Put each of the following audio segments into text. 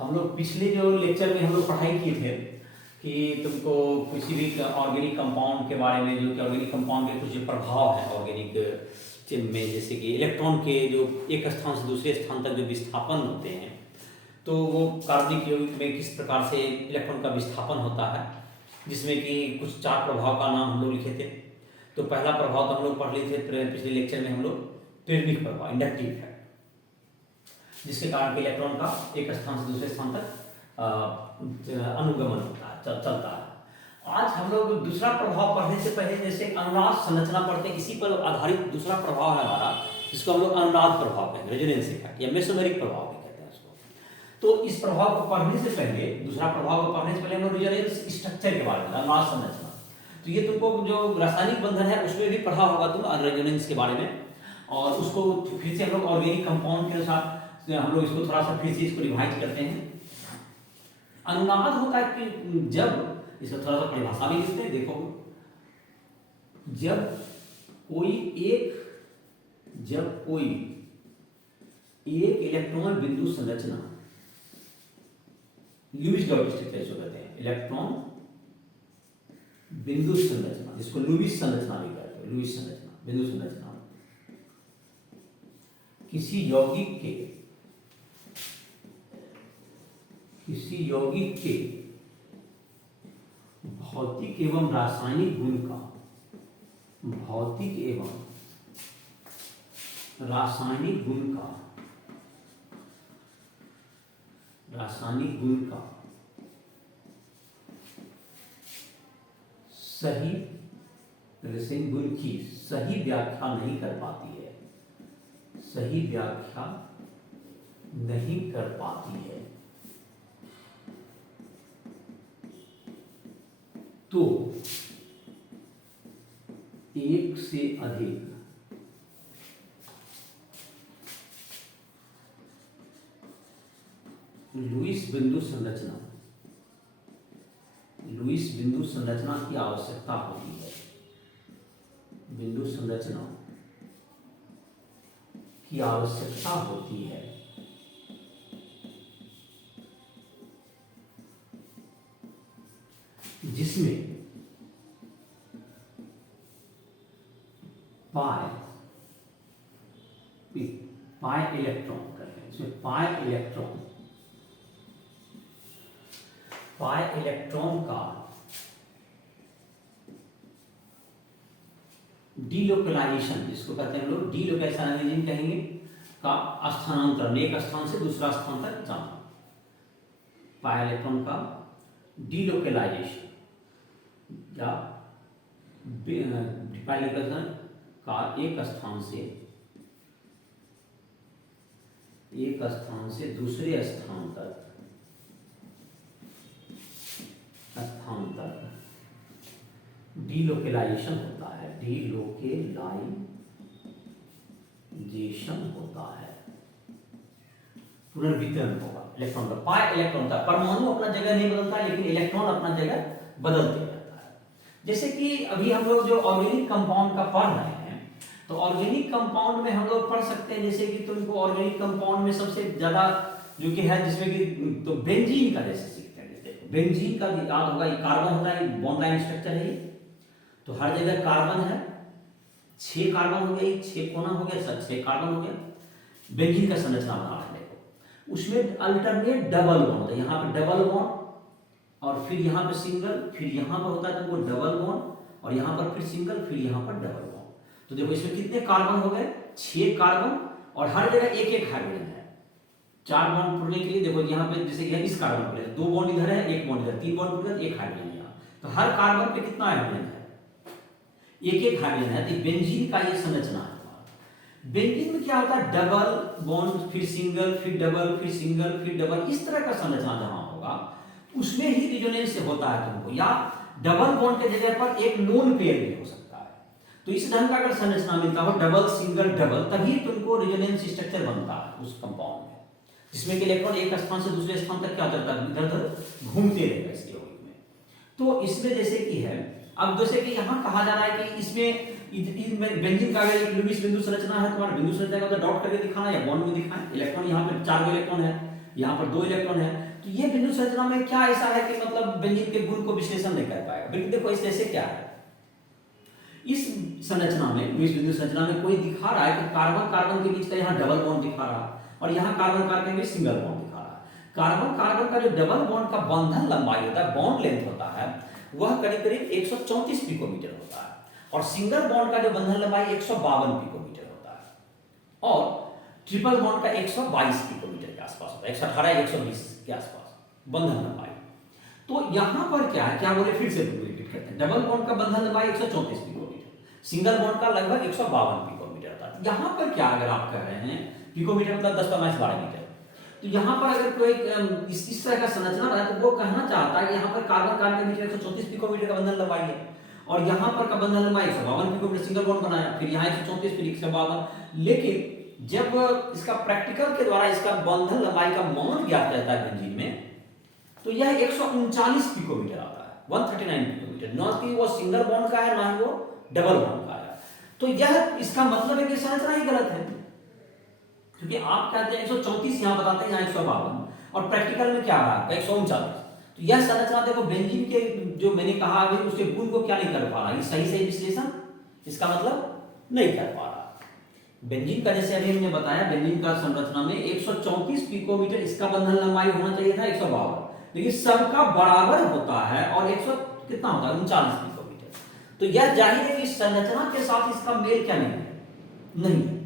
हम लोग पिछले जो लेक्चर में हम लोग पढ़ाई किए थे कि तुमको किसी भी ऑर्गेनिक कंपाउंड के बारे में, जो कि ऑर्गेनिक कंपाउंड के कुछ प्रभाव हैं ऑर्गेनिक में, जैसे कि इलेक्ट्रॉन के जो एक स्थान से दूसरे स्थान तक जो विस्थापन होते हैं, तो वो कार्बनिक यौगिक में किस प्रकार से इलेक्ट्रॉन का विस्थापन होता है, जिसमें कि कुछ 4 प्रभाव का नाम हम लोग लिखे थे। तो पहला प्रभाव तो हम लोग पढ़ लिए थे पिछले लेक्चर में हम लोग, प्रेरक प्रभाव, इंडक्टिव है, जिसके कारण इलेक्ट्रॉन का एक स्थान से दूसरे स्थान तक अनुगमन होता है, चलता है। आज हम लोग दूसरा प्रभाव पढ़ने से पहले जैसे अनुनाद संरचना पढ़ते हैं, इसी पर आधारित दूसरा प्रभाव है हमारा, जिसको हम लोग अनुनाद प्रभाव कहते हैं, रेजोनेंस इफेक्ट या मेसोमेरिक प्रभाव भी कहते हैं उसको। तो इस प्रभाव को पढ़ने से पहले, दूसरा प्रभाव को पढ़ने से पहले हम लोग रेजोनेंस स्ट्रक्चर के बारे में, अनुनाद संरचना, तो ये तुमको जो रासायनिक बंधन है उसमें भी पढ़ा होगा तुम रेजोनेंस के बारे में, और उसको फिर से हम लोग ऑर्गेनिक कंपाउंड के अनुसार हम लोग इसको थोड़ा सा फिर से इसको रिवाइज करते हैं। अनुनाद होता है कि जब, इसका थोड़ा सा परिभाषा भी लिखते हैं, देखो, जब कोई एक इलेक्ट्रॉन बिंदु संरचना, लुईस डॉट स्ट्रक्चर इसको कहते हैं, इलेक्ट्रॉन बिंदु संरचना, जिसको लुईस संरचना भी कहते हैं, लुईस संरचना, बिंदु संरचना, किसी यौगिक के भौतिक एवं रासायनिक गुण का, भौतिक एवं रासायनिक गुण का सही, रासायनिक गुण की सही व्याख्या नहीं कर पाती है, सही व्याख्या नहीं कर पाती है, तो एक से अधिक लुईस बिंदु संरचना की आवश्यकता होती है, बिंदु संरचना की आवश्यकता होती है, जिसमें पाई इलेक्ट्रॉन करते हैं, इसमें पाई इलेक्ट्रॉन का डीलोकलाइजेशन, जिसको कहते हैं हम लोग डीलोकलाइजेशन कहेंगे, का स्थानांतरण, एक स्थान से दूसरा स्थान तक जाना, पाई इलेक्ट्रॉन का डीलोकलाइजेशन या डिपाइलोकेशन का एक स्थान से दूसरे स्थान तक डीलोकलाइजेशन होता है, पुनर्वितरण होगा इलेक्ट्रॉन का। पाई इलेक्ट्रॉन था, परमाणु अपना जगह नहीं बदलता है, लेकिन इलेक्ट्रॉन अपना जगह बदलते रहता है। जैसे कि अभी हम लोग जो ऑर्गेनिक कंपाउंड का पढ़ रहे हैं, तो ऑर्गेनिक कंपाउंड में हम लोग पढ़ सकते हैं, जैसे कि तुमको ऑर्गेनिक कंपाउंड में सबसे ज्यादा जो कि है, जिसमें कि तो बेंजीन का जैसे सीखते हैं, जैसे बेंजीन का याद होगा, ये कार्बन होता है, बॉन्ड लाइन स्ट्रक्चर है, तो हर जगह कार्बन है, 6 कार्बन हो गए, 6 कोना हो गया, 6 कार्बन हो गया। बेंजीन का संरचना बना है, देखो, उसमें अल्टरनेट डबल बॉन्ड होता है, यहाँ पे डबल बॉन्ड और फिर यहाँ पे सिंगल, फिर यहाँ पर होता है तो वो डबल बॉन्ड, और यहाँ पर फिर सिंगल, फिर यहाँ पर डबल बॉन्ड। तो देखो इसमें कितने कार्बन हो गए, 6 कार्बन, और हर जगह एक एक हाइड्रोजन है। 4 बॉन्ड पुरने के लिए देखो यहाँ पे, जैसे कि इस कार्बन पे 2 बॉन्ड इधर है, 1 बॉन्ड इधर, 3 बॉन्ड पुर, 1 हाइड्रोजन यहाँ, तो हर कार्बन पे कितना हाइड्रोजन है, एक एक हाइड्रोजन है। तो बेंजीन का ये संरचना है। बेंजीन में क्या होता है, डबल बॉन्ड, फिर सिंगल, फिर डबल, फिर सिंगल, फिर डबल, इस तरह का संरचना जहां होगा उसमें ही रेजोनेंस होता है तुमको, या डबल बॉन्ड के जगह पर एक लोन पेयर भी हो सकता है। तो इस ढंग का अगर संरचना मिलता हो, डबल सिंगल डबल, तभी तुमको रेजोनेंस स्ट्रक्चर बनता है उस कंपाउंड में, जिसमें कि इलेक्ट्रॉन एक स्थान से दूसरे स्थान तक क्या करता है, इधर उधर घूमते रहेगा इसके यौगिक में। तो इसमें जैसे कि है, अब जैसे कि यहाँ कहा जा रहा है कि इसमें बेंजीन का लुईस बिंदु संरचना है, तुम्हारा बिंदु संरचना का डॉट करके दिखाना या बॉन्ड में दिखाना। इलेक्ट्रॉन यहाँ पे 4 इलेक्ट्रॉन है, यहाँ पर 2 इलेक्ट्रॉन है। तो ये बिंदु संरचना में क्या ऐसा है कि मतलब बेंजीन के गुण को विश्लेषण नहीं कर पाएगा। बिल्कुल देखो इस जैसे क्या है, इस संरचना में, इस बिंदु संरचना में कोई दिखा रहा है कि कार्बन कार्बन के बीच का यहाँ डबल बॉन्ड दिखा रहा है और यहाँ कार्बन कार्बन के बीच सिंगल बॉन्ड दिखा रहा है। कार्बन कार्बन का जो डबल बॉन्ड का बंधन लंबाई होता है, बॉन्ड लेंथ होता है, वह करीब करीब 134 पिकोमीटर होता है और सिंगल बॉन्ड का जो बंधन लंबाई 152 पिकोमीटर होता है और ट्रिपल बॉन्ड का 122 पिकोमीटर के आसपास होता है, 118 120 के आसपास बंधन लंबाई। तो यहां पर क्या है, क्या बोले, फिर से रिपीट करते हैं। डबल बॉन्ड का बंधन लंबाई 134 पिकोमीटर, सिंगल बॉन्ड का लगभग 152 पिकोमीटर था। यहां पर क्या, अगर आप कह रहे हैं पिकोमीटर मतलब 10⁻12 मीटर, तो यहाँ पर अगर कोई इस तरह का संरचना बना तो वो कहना चाहता है कि यहाँ पर कार्बन कार्बन के बीच 134 पिकोमीटर का बंधन लंबाई है और यहाँ पर का बंधन लंबाई 152 पिकोमीटर, सिंगल बॉन्ड बनाया, फिर यहाँ 134 फिर 152। लेकिन जब इसका प्रैक्टिकल के द्वारा इसका बंधन लंबाई का मान ज्ञात रहता है बेंजीन में, तो यह 139 पिकोमीटर आता है, 139 पिकोमीटर। न कि वो सिंगल बॉन्ड का है, ना ही वो डबल बॉन्ड का है। तो यह इसका मतलब है कि संरचना ही गलत है, क्योंकि आप कहते हैं 134, यहाँ बताते हैं यहाँ 152 और प्रैक्टिकल में क्या आ रहा है 139। तो यह संरचना देखो बेंजीन के जो मैंने कहा अभी उसके गुण को क्या नहीं कर पा रहा, ये सही विश्लेषण इसका मतलब नहीं कर पा रहा। बेंजीन का जैसे अभी हमने बताया, बेंजीन का संरचना में 134 पिकोमीटर इसका बंधन लंबाई होना चाहिए था, 152, लेकिन सबका बराबर होता है और 100 कितना होता है 39 पिकोमीटर। तो यह जाहिर है कि संरचना के साथ इसका मेल क्या नहीं है, नहीं है।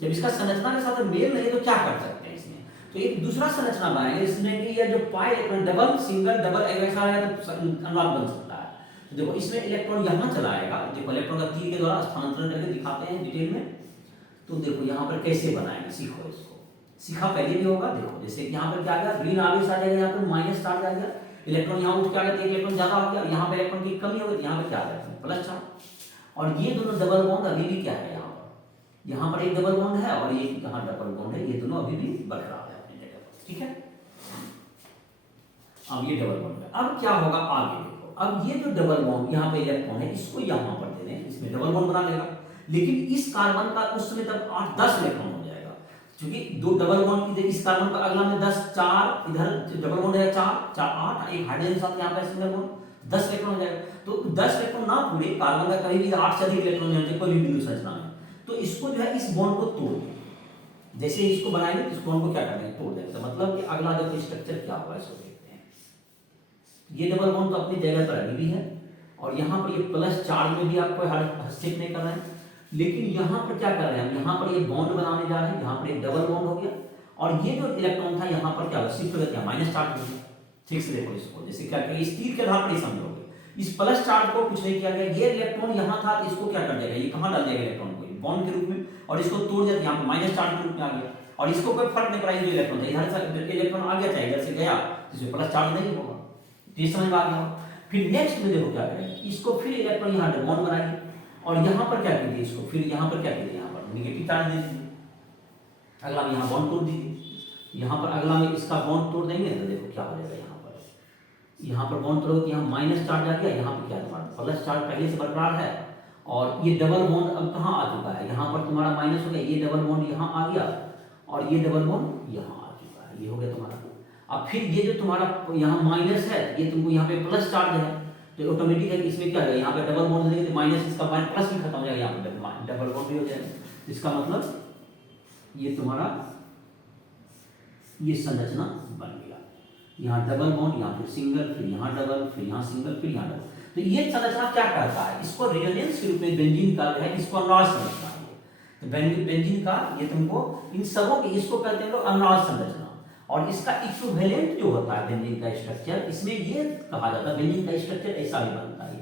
जब इसका संरचना के साथ मेल नहीं है तो क्या कर सकते हैं इसमें, तो एक दूसरा संरचना बनाएंगे इसमें कि यह जो pi electron double single double ऐसा है तो अनुनाद बन सकता है। तो देखो इसमें इलेक्ट्रॉन यहाँ चला आएगा, देखो इलेक्ट्रॉन का तीर के द्वारा स्थानांतरण करके दिखाते हैं डिटेल में। तो देखो यहाँ पर कैसे बनाएंगे, सीखो इसको, सीखा पहले भी होगा। देखो जैसे कि यहाँ पर क्या आ गया, ग्रीन आवेश आ जाएगा, यहाँ पर माइनस चार्ज आ गया, इलेक्ट्रॉन यहाँ उठ के आ गया, एक इलेक्ट्रॉन ज्यादा हो गया, यहाँ पे इलेक्ट्रॉन की कमी हो गई, यहाँ पे क्या आ गया प्लस चार्ज। और ये दोनों डबल बॉन्ड अभी भी क्या है, यहाँ पर एक डबल बॉन्ड है और एक यहाँ डबल बॉन्ड है, ये दोनों अभी भी बरकरार है अपनी जगह पर, ठीक है। अब ये डबल बॉन्ड है, अब क्या होगा आगे देखो, अब ये जो डबल बॉन्ड यहाँ पे इलेक्ट्रॉन है इसको यहाँ पर दे दें, इसमें डबल बॉन्ड बना लेगा, लेकिन इस कार्बन का उस समय तक 8-10 इलेक्ट्रॉन हो जाएगा, क्योंकि दो डबल बॉन्ड की इस कार्बन का अगला में 10 4 इधर डबल बॉन्ड है 4 4 8, एक हाइड्रोजन के साथ यहाँ पे सिंगल बॉन्ड 10 इलेक्ट्रॉन हो जाएगा। तो 10 इलेक्ट्रॉन ना पूरे कार्बन का कभी भी 8 से अधिक इलेक्ट्रॉन नहीं होते कोई भी बिंदु संरचना में, तो इसको जो है इस बॉन्ड को तोड़ दें। जैसे इसको बनाएंगे इस बॉन्ड को क्या करेंगे, तोड़ देंगे। तो मतलब कि अगला जो स्ट्रक्चर क्या होगा इसको देखते हैं। ये डबल बॉन्ड तो अपनी जगह पर अभी भी है और यहाँ पर ये प्लस चार्ज में भी आपको हस्तक्षेप नहीं कर रहे हैं, लेकिन यहाँ पर क्या कर रहे हैं हम, यहाँ पर ये बॉन्ड बनाने जा रहे हैं, यहाँ पर एक डबल बॉन्ड हो गया और ये जो इलेक्ट्रॉन था यहाँ पर क्या होगा, शिफ्ट हो गया, माइनस चार्ज हो गया। ठीक से देखो इसको, जैसे क्या करेंगे इस तीर के आधार पर समझोगे, इस प्लस चार्ज को कुछ नहीं किया गया, ये इलेक्ट्रॉन यहाँ था तो इसको क्या कर देगा, ये कहाँ डाल देगा इलेक्ट्रॉन को बॉन्ड के रूप में, और इसको तोड़ देते यहाँ पे माइनस चार्ज के रूप में आ गया और इसको कोई फर्क नहीं पड़ा, ये जो इलेक्ट्रॉन था इधर से इलेक्ट्रॉन आ गया चाहे इधर से गया, इसमें प्लस चार्ज नहीं होगा। तो ये समझ में आ गया। फिर नेक्स्ट में देखो क्या करेंगे, इसको फिर इलेक्ट्रॉन यहाँ पे बॉन्ड बनाएंगे और यहाँ पर क्या कीजिए, इसको फिर यहाँ पर क्या कीजिए, यहाँ पर नेगेटिव चार्ज दे दीजिए, अगला में यहाँ बॉन्ड तोड़ दीजिए, यहाँ पर अगला में इसका बॉन्ड तोड़ देंगे तो देखो क्या हो जाएगा, यहाँ पर बॉन्ड तोड़ो कि यहाँ माइनस चार्ज आ गया, यहाँ पर क्या तुम्हारा प्लस चार्ज पहले से बरकरार है और ये डबल बॉन्ड अब कहाँ आ चुका है, यहाँ पर तुम्हारा माइनस हो गया, ये डबल बॉन्ड यहाँ आ गया और ये डबल बॉन्ड यहाँ आ चुका है, ये हो गया तुम्हारा। अब फिर ये जो तुम्हारा यहाँ माइनस है, ये तुमको यहाँ पे प्लस चार्ज है, तो ऑटोमेटिक है कि इसमें क्या है, यहाँ पे डबल बॉन्ड देंगे तो माइनस इसका प्लस भी खत्म हो जाएगा, यहाँ पे डबल बॉन्ड भी हो जाएगा। इसका मतलब ये तुम्हारा ये संरचना बन गया, यहाँ डबल बॉन्ड, यहाँ फिर सिंगल, फिर यहाँ डबल, फिर यहाँ सिंगल, फिर यहाँ डबल। तो ये संरचना क्या करता है, इसको रेजोनेंस के रूप में बेंजीन का है, इसको अनुनाद संरचना है। तो बेंजीन का ये तुमको इन सबों की इसको कहते हैं लोग अनुनाद संरचना, और इसका इक्विवेलेंट जो होता है बेंजीन का स्ट्रक्चर, इसमें ये कहा जाता है बेंजीन का स्ट्रक्चर ऐसा भी बनता है।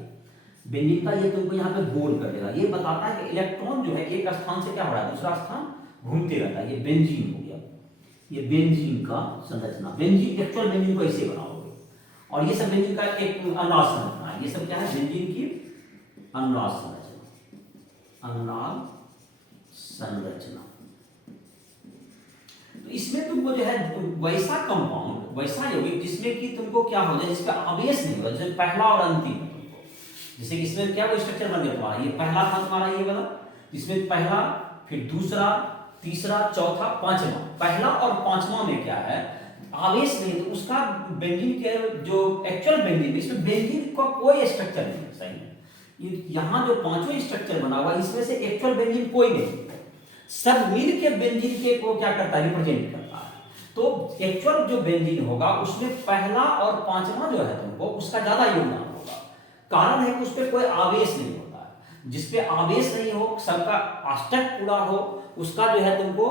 बेंजीन का ये तुमको यहाँ पे गोल कर देगा, ये बताता है कि इलेक्ट्रॉन जो है एक स्थान से क्या हो रहा है दूसरा स्थान घूमते रहता है। ये बेंजीन हो गया, ये बेंजीन का संरचना, बेंजीन एक्चुअल बेंजीन को ऐसे बनाओगे, और ये सब बेंजीन का एक अनुनाद संरचना है। ये सब क्या है, बेंजीन की अनुनाद संरचना, अनुनाद संरचना। तो इसमें तुमको जो है वैसा कंपाउंड, वैसा यौगिक जिसमें कि तुमको क्या हो जाए, जिसका आवेश नहीं होगा, जैसे पहला और अंतिम है तुमको, जैसे इसमें क्या वो स्ट्रक्चर बन गया तुम्हारा, ये पहला था तुम्हारा ये वाला, इसमें पहला, फिर दूसरा, तीसरा, चौथा, पांचवा। पहला और पांचवा में क्या है आवेश नहीं, तो उसका बेंजीन के जो एक्चुअल बेंजीन, इसमें बेंजीन का कोई स्ट्रक्चर नहीं है, सही है। यहाँ जो पांचों स्ट्रक्चर बना हुआ इसमें से एक्चुअल बेंजीन कोई नहीं, सब मिल के बेंजीन के को क्या करता है, रिप्रेजेंट करता है। तो एक्चुअल जो बेंजीन होगा उसमें पहला और पांचवा जो है तुमको उसका ज्यादा योगदान होगा। कारण है कि उस पर कोई आवेश नहीं होता है, जिसपे आवेश नहीं हो, सबका अष्टक पूरा हो, उसका जो है तुमको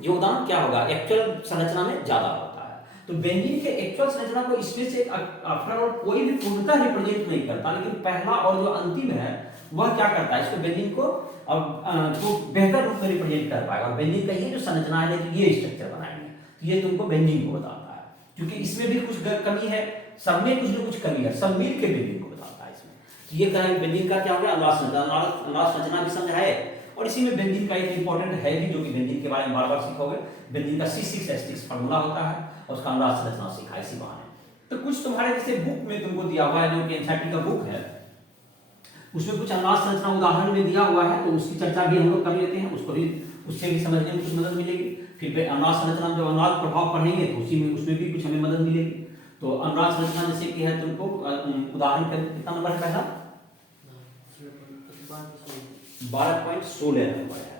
योगदान क्या होगा, एक्चुअल संरचना में ज्यादा होता है। तो बेंजीन के एक्चुअल संरचना को इसमें से आफ्टर ऑल कोई भी पूर्णतः रिप्रेजेंट नहीं करता, लेकिन पहला और जो अंतिम है वह क्या करता है, इसको बेंजीन को तो बेहतर रूप में रिप्रेजेंट कर पाएगा। और बेंजीन का ये जो संरचना है, ये स्ट्रक्चर बनाएंगे, ये तुमको बेंजीन को बताता है, क्योंकि इसमें भी कुछ कमी है, सब में कुछ न कुछ कमी है, सब मिल के बेंजीन को बताता है इसमें। तो ये बेंजीन का क्या हो गया, अनुनाद संरचना, अनुनाद संरचना भी समझाए। और इसी में बेंजीन का एक इंपॉर्टेंट है भी, जो कि बेंजीन के बारे में बार बार सीखोगे, बेंजीन का C6H6 फार्मूला होता है और उसका अनुनाद संरचना सीखा इसी बहाने। तो कुछ तुम्हारे जैसे बुक में तुमको दिया हुआ है, जो कि एनसीईआरटी का बुक है, उसमें कुछ अनुनाद संरचना उदाहरण में दिया हुआ है, तो उसकी चर्चा भी हम लोग कर लेते हैं, उसको भी, उससे भी समझने में कुछ मदद मिलेगी। फिर अनुनाद संरचना जो अनुनाद प्रभाव पढ़ेंगे तो उसी में, उसमें भी कुछ हमें मदद मिलेगी। तो अनुनाद संरचना जैसे कि है तुमको उदाहरण कितना नंबर है, पहला 12.16 नंबर है।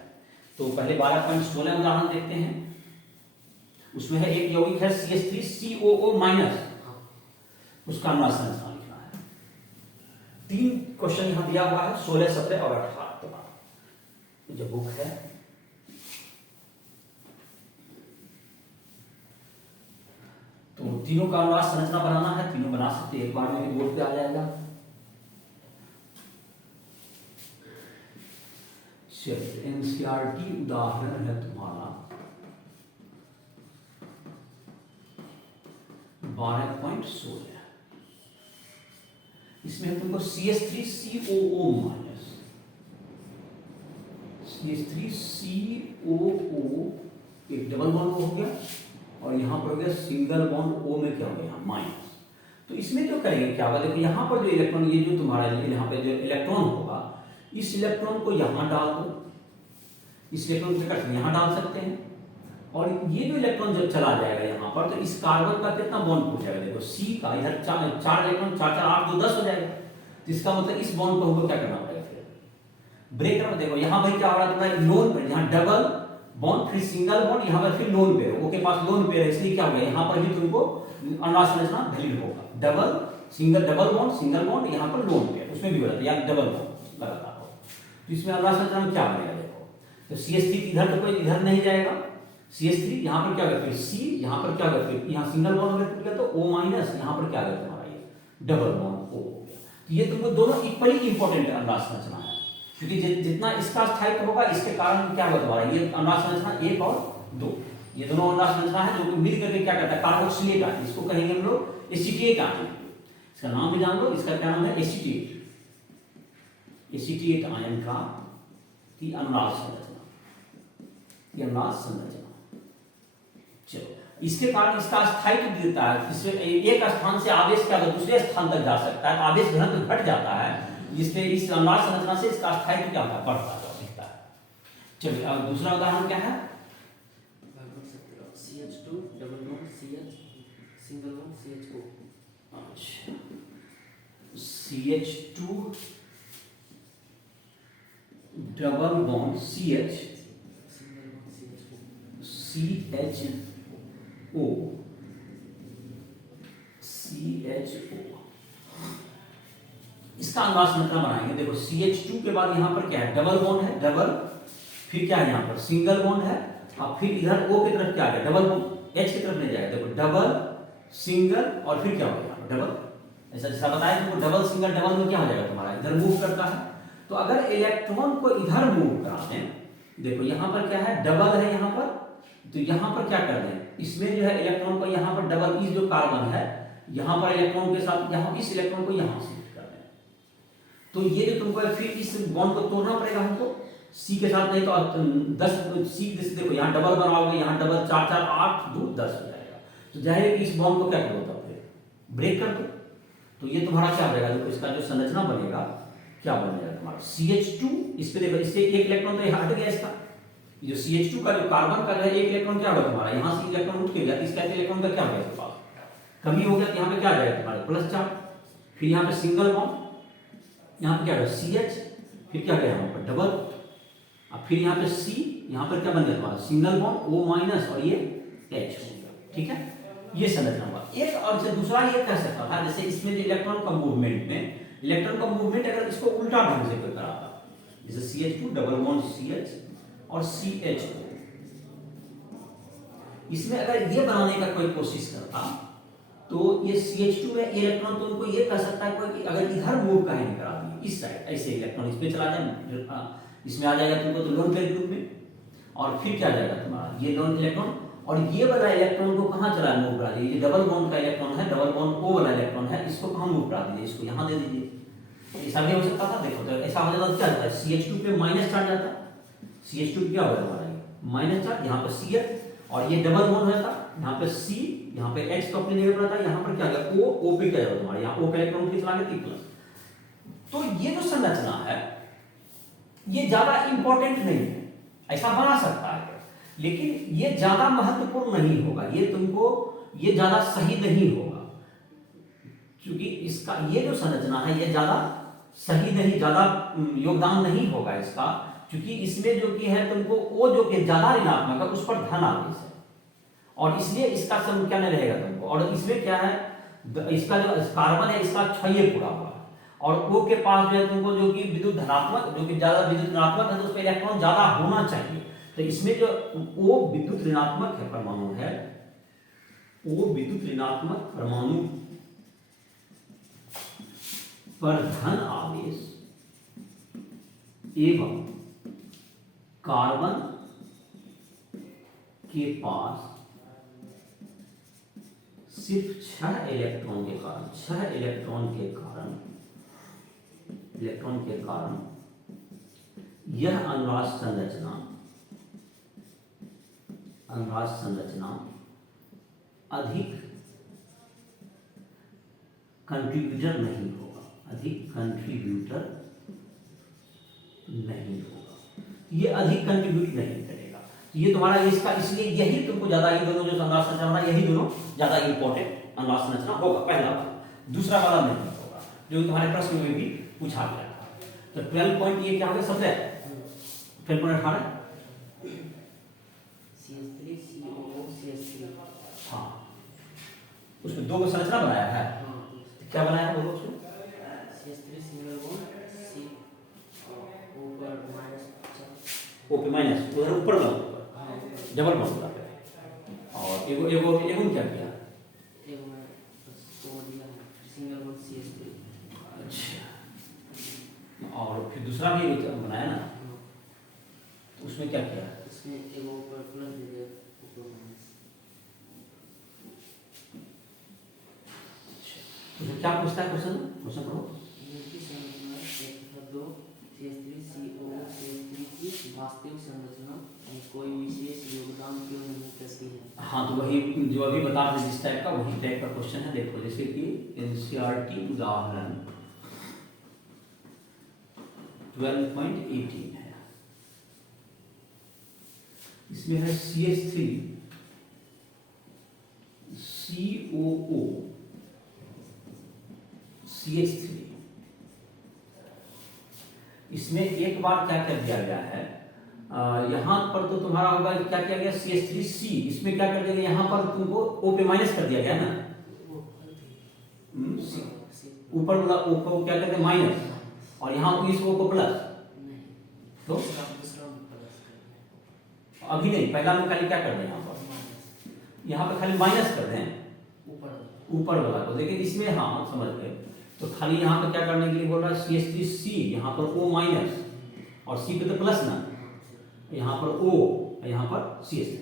तो पहले 12.16 उदाहरण देखते हैं। उसमें है एक यौगिक है CH3COO-, उसका अनुनाद संरचना लिखना है। 3 क्वेश्चन यहां दिया हुआ है, 16, 17 और 18 जो बुक है। तो तीनों का अनुनाद संरचना बनाना है, तीनों बना सकते हैं, एक बार में बोर्ड पे आ जाएगा। चलिए, एनसीईआरटी उदाहरण है तुम्हारा 12.16। इसमें तुमको CH3COO-, CH3COO एक डबल बॉन्ड हो गया, और यहां पर हो गया सिंगल बॉन्ड O में क्या हो गया, माइनस। तो इसमें जो करेंगे क्या होगा, देखो यहां पर जो इलेक्ट्रॉन, ये जो तुम्हारा यहां पे जो इलेक्ट्रॉन होगा, इस इलेक्ट्रॉन को यहां डाल दो, इस इलेक्ट्रॉन को यहां डाल सकते हैं, और ये जो इलेक्ट्रॉन जब चला जाएगा यहां पर, तो इस कार्बन का कितना बॉन्ड टूट जाएगा, देखो C का इधर 4 इलेक्ट्रॉन, 4 4 8 2 10 हो जाएगा। तो इसका मतलब इस बॉन्ड को हमको क्या करना पड़ेगा, फिर ब्रेक करना। देखो यहां पर क्या हो रहा है तुम्हारा, लोन पर यहां डबल बॉन्ड, फिर सिंगल बॉन्ड, यहां पर फिर लोन पेयर, वो के पास लोन पेयर है, इसलिए क्या होगा, यहां पर भी तुमको अनुनाद संरचना वैलिड होगा। Double single, double bond single bond, यहां पर लोन पेयर, उसमें भी हो जाता है, या डबल बॉन्ड लगातार हो। तो इसमें अनुनाद संरचना में क्या बनेगा, देखो तो CH3 इधर तो कोई इधर नहीं जाएगा, CH3 यहां पर क्या होगा, फिर C यहां पर क्या होगा, फिर यहां सिंगल बॉन्ड अगर टूट गया तो O-, यहां पर क्या होगा तुम्हारा, ये डबल बॉन्ड O हो गया। तो ये तुमको दोनों इक्वली इंपॉर्टेंट अनुनाद संरचना है, क्योंकि जितना इसका स्थायित्व होगा, इसके कारण क्या होगा तुम्हारा, ये अनुनाद संरचना 1 और 2, ये दोनों अनुनाद संरचना है जो मिल करके क्या करता है, कार्बोक्सिलेट आयन, इसको कहेंगे हम लोग एसीटेट आयन। इसका नाम भी जान लो, इसका क्या नाम है, एसीटेट आयन का अनुनाद संरचना, ये अनुनाद संरचना। चलो, इसके कारण इसका स्थायित्व देता है, इससे एक स्थान से आवेश क्या दूसरे स्थान तक जा सकता है, आवेश घनत्व घट जाता है, जिससे इस अनुनाद संरचना से इसका स्थायित्व क्या होता है, बढ़ता है, दिखता है। चलिए, अब दूसरा उदाहरण क्या है, CH2 double bond CH single bond CHO। अच्छा, CH2 double bond CH CHO, इसका अनुनाद संरचना बनाएंगे। देखो CH2 के बाद यहां पर क्या है, डबल बॉन्ड है, डबल, फिर क्या है यहां पर सिंगल बॉन्ड है, और फिर इधर O की तरफ क्या है, डबल बॉन्ड, H की तरफ नहीं जाएगा, देखो डबल सिंगल, और फिर क्या हो गया डबल, ऐसा जैसा बताया तुमको, डबल सिंगल डबल में क्या हो जाएगा तुम्हारा, इधर मूव करता है। तो अगर इलेक्ट्रॉन को इधर मूव कराते हैं, देखो यहां पर क्या है, डबल है यहां पर, तो यहां पर क्या कर दें, इसमें जो है इलेक्ट्रॉन को यहां पर डबल, इस जो कार्बन है यहां पर इलेक्ट्रॉन के साथ, यहां इस इलेक्ट्रॉन को यहां शिफ्ट कर दें। तो ये जो तुमको फिर इस बॉन्ड को तोड़ना पड़ेगा हमको, C के साथ नहीं तो 10 C, देखो यहाँ डबल बनाओगे, यहाँ डबल 4 4 8 2 10 हो जाएगा। तो जाहिर है कि इस बॉन्ड को क्या करो, तब फिर ब्रेक कर दो, तो ये तुम्हारा क्या हो जाएगा, देखो इसका जो संरचना बनेगा क्या बन जाएगा तुम्हारा, CH2, इस पे देखो, इससे एक इलेक्ट्रॉन तो हट गया इसका, जो CH2 का जो कार्बन का जो है एक इलेक्ट्रॉन क्या होगा तुम्हारा, यहाँ से इलेक्ट्रॉन उठ के गया, इस कहते इलेक्ट्रॉन का क्या हो गया इसके पास, कमी हो गया, तो यहाँ पे क्या आ जाएगा तुम्हारा प्लस चार्ज, फिर यहाँ पे सिंगल बॉन्ड, यहाँ पे क्या होगा CH, फिर क्या गया यहाँ पर डबल, अब फिर यहाँ पे C, यहाँ पर क्या बन गया तुम्हारा सिंगल बॉन्ड O माइनस और ये H हो गया। ठीक है, ये समझना हुआ। एक और से दूसरा ये कह सकता था, जैसे इसमें जो इलेक्ट्रॉन का मूवमेंट में, इलेक्ट्रॉन का मूवमेंट अगर इसको उल्टा ढंग से कोई कराता, जैसे CH2 डबल बॉन्ड CH और CH2, इसमें अगर ये बनाने का कोई कोशिश करता तो ये CH2 में इलेक्ट्रॉन, तो उनको ये कह सकता है कोई कि अगर इधर मूव कहीं नहीं करा दिए इस साइड, ऐसे इलेक्ट्रॉन इसमें चला जाए, इसमें आ जाएगा तुमको तो लोन पेयर ग्रुप में, और फिर क्या जाएगा तुम्हारा ये लोन इलेक्ट्रॉन, और ये वाला इलेक्ट्रॉन को कहाँ चला मूव करा दीजिए, ये डबल बॉन्ड का इलेक्ट्रॉन है, डबल बॉन्ड O वाला इलेक्ट्रॉन है, इसको कहाँ मूव करा दीजिए, इसको यहाँ दे दीजिए, ऐसा भी हो सकता था। देखो तो ऐसा हो जाता तो क्या होता है, CH2 पे माइनस चार्ज आता, CH2 क्या होगा हमारा माइनस चार्ज, यहाँ पे CH, और ये डबल बॉन्ड रहता, यहाँ पे C, यहाँ पे H तो अपनी जगह पर रहता, यहाँ पर क्या गया O पे क्या जाएगा तुम्हारा, यहाँ O का इलेक्ट्रॉन फिर चला गया प्लस। तो ये जो संरचना है ये ज्यादा इंपॉर्टेंट नहीं है, ऐसा बना सकता है, लेकिन ये ज्यादा महत्वपूर्ण नहीं होगा, ये तुमको ये ज्यादा सही नहीं होगा, क्योंकि इसका ये जो संरचना है ये ज्यादा सही नहीं, ज्यादा योगदान नहीं होगा इसका, क्योंकि इसमें जो कि है तुमको O जो कि ज्यादा ऋणात्मक है उस पर धन आवेश है, और इसलिए इसका सम क्या नहीं रहेगा तुमको, और इसमें क्या है इसका जो कार्बन है इसका क्षय पूरा हुआ, और O के पास जो है तुमको जो कि विद्युत धनात्मक, जो कि ज्यादा विद्युत ऋणात्मक है तो उस पर इलेक्ट्रॉन ज्यादा होना चाहिए, तो इसमें जो O विद्युत ऋणात्मक है परमाणु है, O विद्युत ऋणात्मक परमाणु पर धन आवेश एवं कार्बन के पास सिर्फ 6 इलेक्ट्रॉन के कारण, 6 इलेक्ट्रॉन के कारण यह अनुनाद संरचना अधिक कंट्रीब्यूटर नहीं होगा, ये अधिक कंट्रीब्यूट नहीं करेगा, ये तुम्हारा इसका, इसलिए यही तुमको ज्यादा, ये दोनों जो अनुनाद संरचना यही दोनों ज्यादा इंपॉर्टेंट अनुनाद संरचना होगा, पहला वाला, दूसरा वाला नहीं होगा, जो तुम्हारे प्रश्न में भी पूछा गया था। तो 12 पॉइंट ये क्या हो गया, 12.18 CH3 COO CH3, हाँ, उसमें दो संरचना बनाया है, क्या बनाया है बोलो उसमें, CH3 सिंगल बॉन्ड C ऊपर माइनस, O पे माइनस, उधर ऊपर वाला डबल बॉन्ड वाला पे, और एगो क्या किया, एक में O दिया सिंगल बॉन्ड CH3, अच्छा, और फिर दूसरा भी बनाया ना, तो उसमें क्या किया, इसमें एक ऊपर प्लस दे दिया, ऊपर माइनस। तो क्या पूछता है क्वेश्चन पढ़ो, दो CH3 COO CH3 की वास्तविक संरचना में कोई विशेष योगदान क्यों नहीं करती है। हाँ, तो वही जो अभी बता रहे जिस टाइप का, वही टाइप का क्वेश्चन है। देखो जैसे कि एनसीईआरटी उदाहरण 12.18 है, इसमें है CH3 COO CH3, इसमें एक बार क्या कर दिया गया है, यहां पर तो तुम्हारा होगा क्या किया गया CH3C, इसमें क्या कर दिया गया, यहां पर तुमको O पे माइनस कर दिया गया ना, ऊपर वाला O को क्या करते हैं माइनस, और यहाँ इस O को प्लस, तो अभी नहीं, पहला में खाली क्या कर दें, यहाँ पे खाली माइनस कर दें ऊपर वाला को, देखिए इसमें हाँ समझ गए, तो खाली यहाँ पे क्या करने के लिए बोल रहा है CH3C, यहाँ पर O माइनस, और C पे तो प्लस ना, यहाँ पर O, यहाँ पर CH3,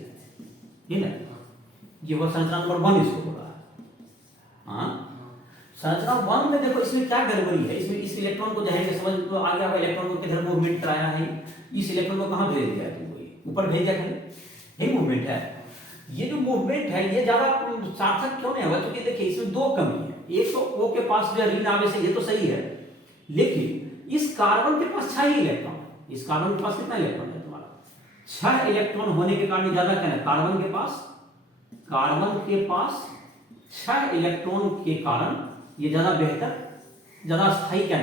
ठीक है, ये वो संरचना नंबर 1 इसको बोल रहा है। हाँ, संरचना 1 में देखो इसमें क्या गड़बड़ी है, इसमें इस इलेक्ट्रॉन को जाएंगे समझ तो आ गया, इलेक्ट्रॉन को किधर मूवमेंट कराया है, इस इलेक्ट्रॉन को कहाँ भेज दिया तुमको, ऊपर भेज दिया, यही मूवमेंट है। ये जो मूवमेंट है ये ज्यादा सार्थक क्यों नहीं होगा, क्योंकि देखिए इसमें दो कमी है, एक तो O के पास जो ऋण आवेश है ये तो सही है, लेकिन इस कार्बन के पास 6 ही इलेक्ट्रॉन है, इस कार्बन के पास कितना इलेक्ट्रॉन है तुम्हारा 6 इलेक्ट्रॉन होने के कारण ज्यादा क्या है, कार्बन के पास 6 इलेक्ट्रॉन के कारण ये ज्यादा बेहतर, ज्यादा स्थायी क्या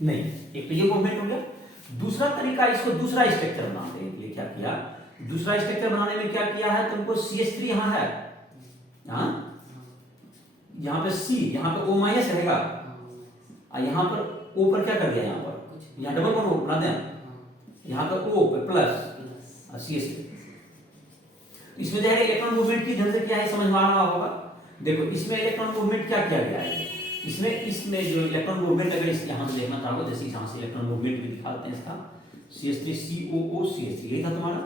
नहीं। एक तो ये मूवमेंट हो गया। दूसरा तरीका, इसको दूसरा स्ट्रक्चर बनाने के लिए क्या किया, दूसरा स्ट्रक्चर बनाने में क्या किया है, तुमको CH3 यहां है, यहाँ पे C, यहाँ पे O- रहेगा, और यहाँ पर O पर क्या कर दिया, यहाँ डबल बॉन्ड बना दें, यहाँ पर O पे प्लस CH3। इसमें जो है इलेक्ट्रॉन मूवमेंट की ढंग से क्या है समझ में आ रहा होगा। देखो इसमें इलेक्ट्रॉन मूवमेंट क्या किया गया है, इसमें जो इलेक्ट्रॉन मूवमेंट, अगर इस यहाँ से देखना चाहोगे, जैसे यहाँ से इलेक्ट्रॉन मूवमेंट भी दिखाते हैं इसका, CH3 COO CH3 यही था तुम्हारा।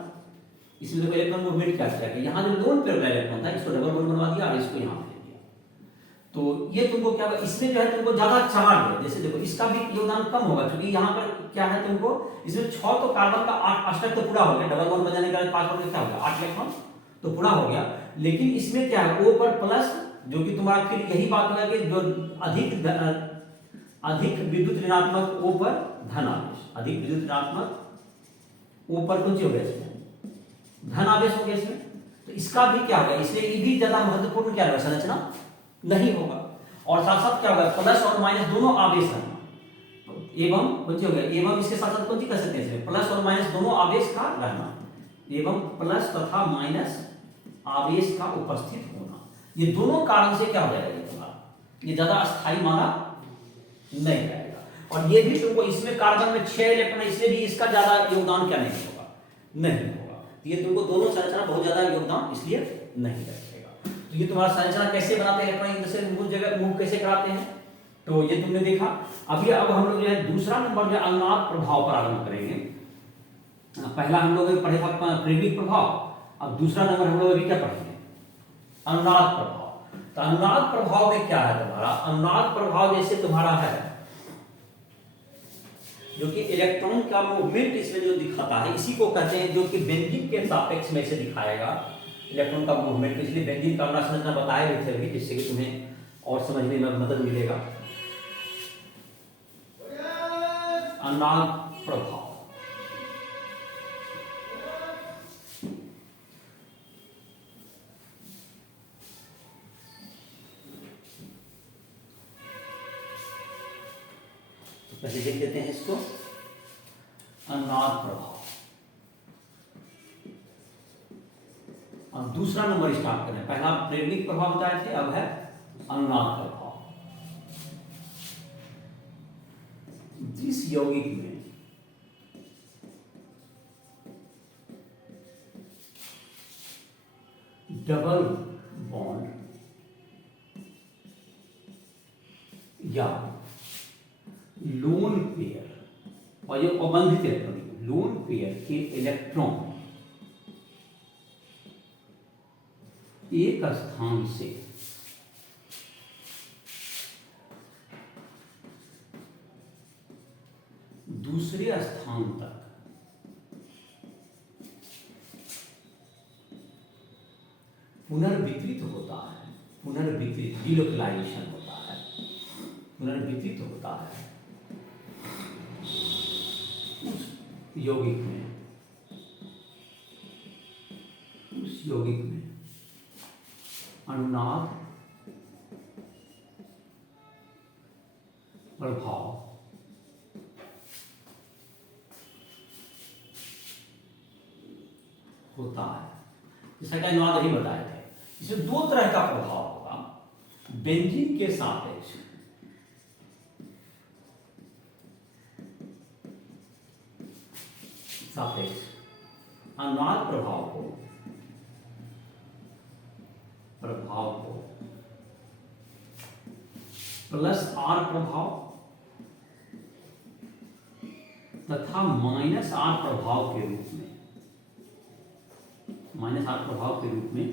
इसमें देखो इलेक्ट्रॉन मूवमेंट क्या किया गया, यहाँ जो लोन पेयर वाला इलेक्ट्रॉन था इसको डबल बॉन्ड बनवा दिया और इसको यहाँ पे दिया। तो ये तुमको क्या, इसमें जो है तुमको ज्यादा चार्ज है, जैसे देखो इसका भी योगदान कम होगा, क्योंकि यहाँ पर क्या है तुमको, इसमें 6 तो कार्बन का 8 अष्टक तो पूरा हो गया, डबल बॉन्ड बजाने का 5 बॉन्ड क्या हो गया, 8 इलेक्ट्रॉन तो पूरा हो गया। लेकिन इसमें क्या है, O पर प्लस, जो कि तुम्हारा फिर यही बात होगा कि जो अधिक विद्युत ऋणात्मक O पर धन आवेश, अधिक विद्युत ऋणात्मक O पर कौन सी हो गया, इसमें धन आवेश हो गया इसमें। तो इसका भी क्या होगा, इसलिए ये भी ज्यादा महत्वपूर्ण क्या होगा, संरचना नहीं होगा। और साथ साथ क्या होगा, प्लस और माइनस दोनों आवेश रहना, एवं कौन सी हो गया, एवं इसके साथ साथ कौन सी कर सकते हैं इसमें, प्लस और माइनस दोनों आवेश का रहना, एवं प्लस तथा माइनस आवेश का उपस्थित होना। ये दोनों कारण से क्या हो जाएगा, ये तुम्हारा ये ज्यादा अस्थायी माना नहीं रहेगा। और ये भी तुमको इसमें कार्बन में 6 इलेक्ट्रॉन, इसलिए भी इसका ज्यादा योगदान क्या नहीं होगा, नहीं होगा। ये तुमको दोनों संरचना बहुत ज्यादा योगदान इसलिए नहीं रखेगा। तो ये तुम्हारा संरचना कैसे बनाते हैं, इलेक्ट्रॉन जैसे मूव जगह मूव कैसे कराते हैं, तो ये तुमने देखा। अभी अब हम लोग जो है दूसरा नंबर जो अनुनाद प्रभाव पर आरंभ करेंगे। पहला हम लोग पढ़े था प्रेरित प्रभाव, अब दूसरा नंबर हम लोग अभी क्या पढ़ेंगे, अनुनाद प्रभाव। तो अनुनाद प्रभाव में क्या है तुम्हारा, अनुनाद प्रभाव जैसे तुम्हारा है, जो कि इलेक्ट्रॉन का मूवमेंट इसमें जो दिखाता है, इसी को कहते हैं, जो कि बेंजीन के सापेक्ष में से दिखाएगा इलेक्ट्रॉन का मूवमेंट। इसलिए बेंजीन का अनुनाद संरचना बताए हुए थे अभी, जिससे कि तुम्हें और समझने में मदद मिलेगा। अनुनाद प्रभाव, पहले देख लेते हैं इसको, अनुनाद प्रभाव। अब दूसरा नंबर स्टार्ट करें, पहला प्रेरणिक प्रभाव बताए थे, अब है अनुनाद प्रभाव। जिस यौगिक में डबल बॉन्ड या लोन पेयर और जो अबंधित इलेक्ट्रॉन, लोन पेयर के इलेक्ट्रॉन एक स्थान से दूसरे स्थान तक पुनर्वितरित होता है, पुनर्वितरित डिलोकलाइजेशन होता है, पुनर्वितरित होता है उस यौगिक में, उस यौगिक में अनुनाद प्रभाव होता है। जैसा कि अनुनाद अभी बताए थे, इसमें दो तरह का प्रभाव होगा, बेंजीन के सापेक्ष अनुनाद प्रभाव को प्लस आर प्रभाव तथा माइनस आर प्रभाव के रूप में, माइनस आर प्रभाव के रूप में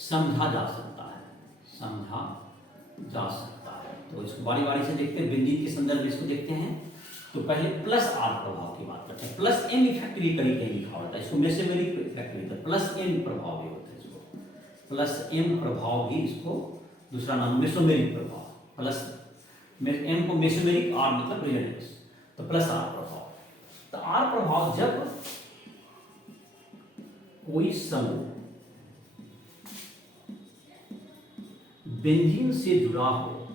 समझा जा सकता है, समझा जा सकता है। तो इसको बारी बारी से देखते हैं, बेंजीन के संदर्भ में इसको देखते हैं। तो पहले प्लस आर प्रभाव की बात करते हैं। प्लस एम इफेक्ट भी कहीं कहीं लिखा होता है, इसको मेसोमेरिक इफेक्ट भी, प्लस एम प्रभाव भी होता है, इसको प्लस एम प्रभाव भी, इसको दूसरा नाम मेसोमेरिक प्रभाव। प्लस एम को मेसोमेरिक, आर मतलब रिजल्ट। तो प्लस आर प्रभाव। तो आर प्रभाव जब कोई समूह बेंजीन से जुड़ा हो,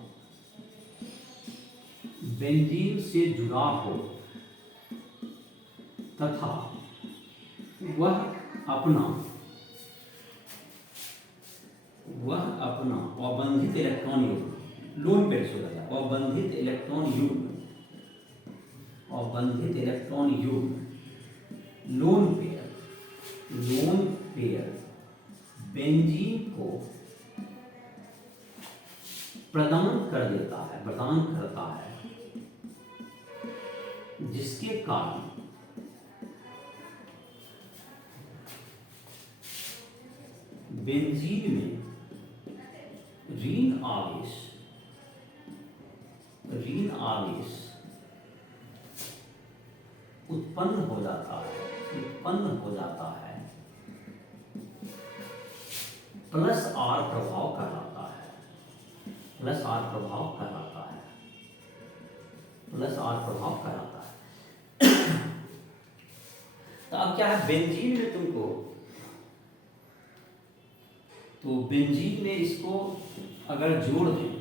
बेंजीन से जुड़ा हो तथा वह अपना अबंधित इलेक्ट्रॉन युग्म लोन पेयर से होता है, अबंधित इलेक्ट्रॉन युग्म लोन पेयर बेंजीन को प्रदान करता है, जिसके कारण बेंजीन में ऋण आवेश उत्पन्न हो जाता है, प्लस आर प्रभाव कहलाता है, प्लस आर प्रभाव कहलाता है। तो अब क्या है बेंजीन में तुमको, तो बेंजीन में इसको अगर जोड़ दें,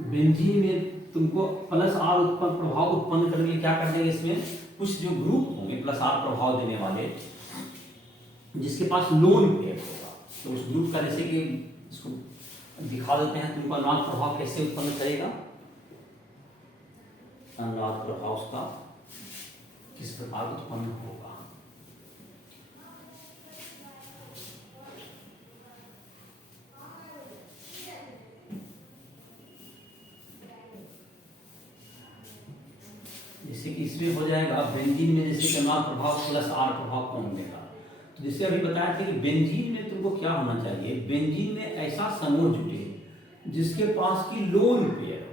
बेंजीन में तुमको प्लस आर प्रभाव उत्पन्न करने के लिए क्या कर देंगे, इसमें कुछ जो ग्रुप होंगे प्लस आर प्रभाव देने वाले, जिसके पास लोन पेयर होगा, तो उस ग्रुप का जैसे कि इसको दिखा देते हैं तुमको अनुनाद प्रभाव कैसे उत्पन्न करेगा, अनुनाद प्रभाव उसका किस प्रकार उत्पन्न होगा। जैसे कि इसमें हो जाएगा बेंजीन में जैसे अनुनाद प्रभाव प्लस आर प्रभाव कौन देगा, तो जैसे अभी बताया था कि बेंजीन में तुमको क्या होना चाहिए, बेंजीन में ऐसा समूह जुटे जिसके पास की लोन पेयर हो।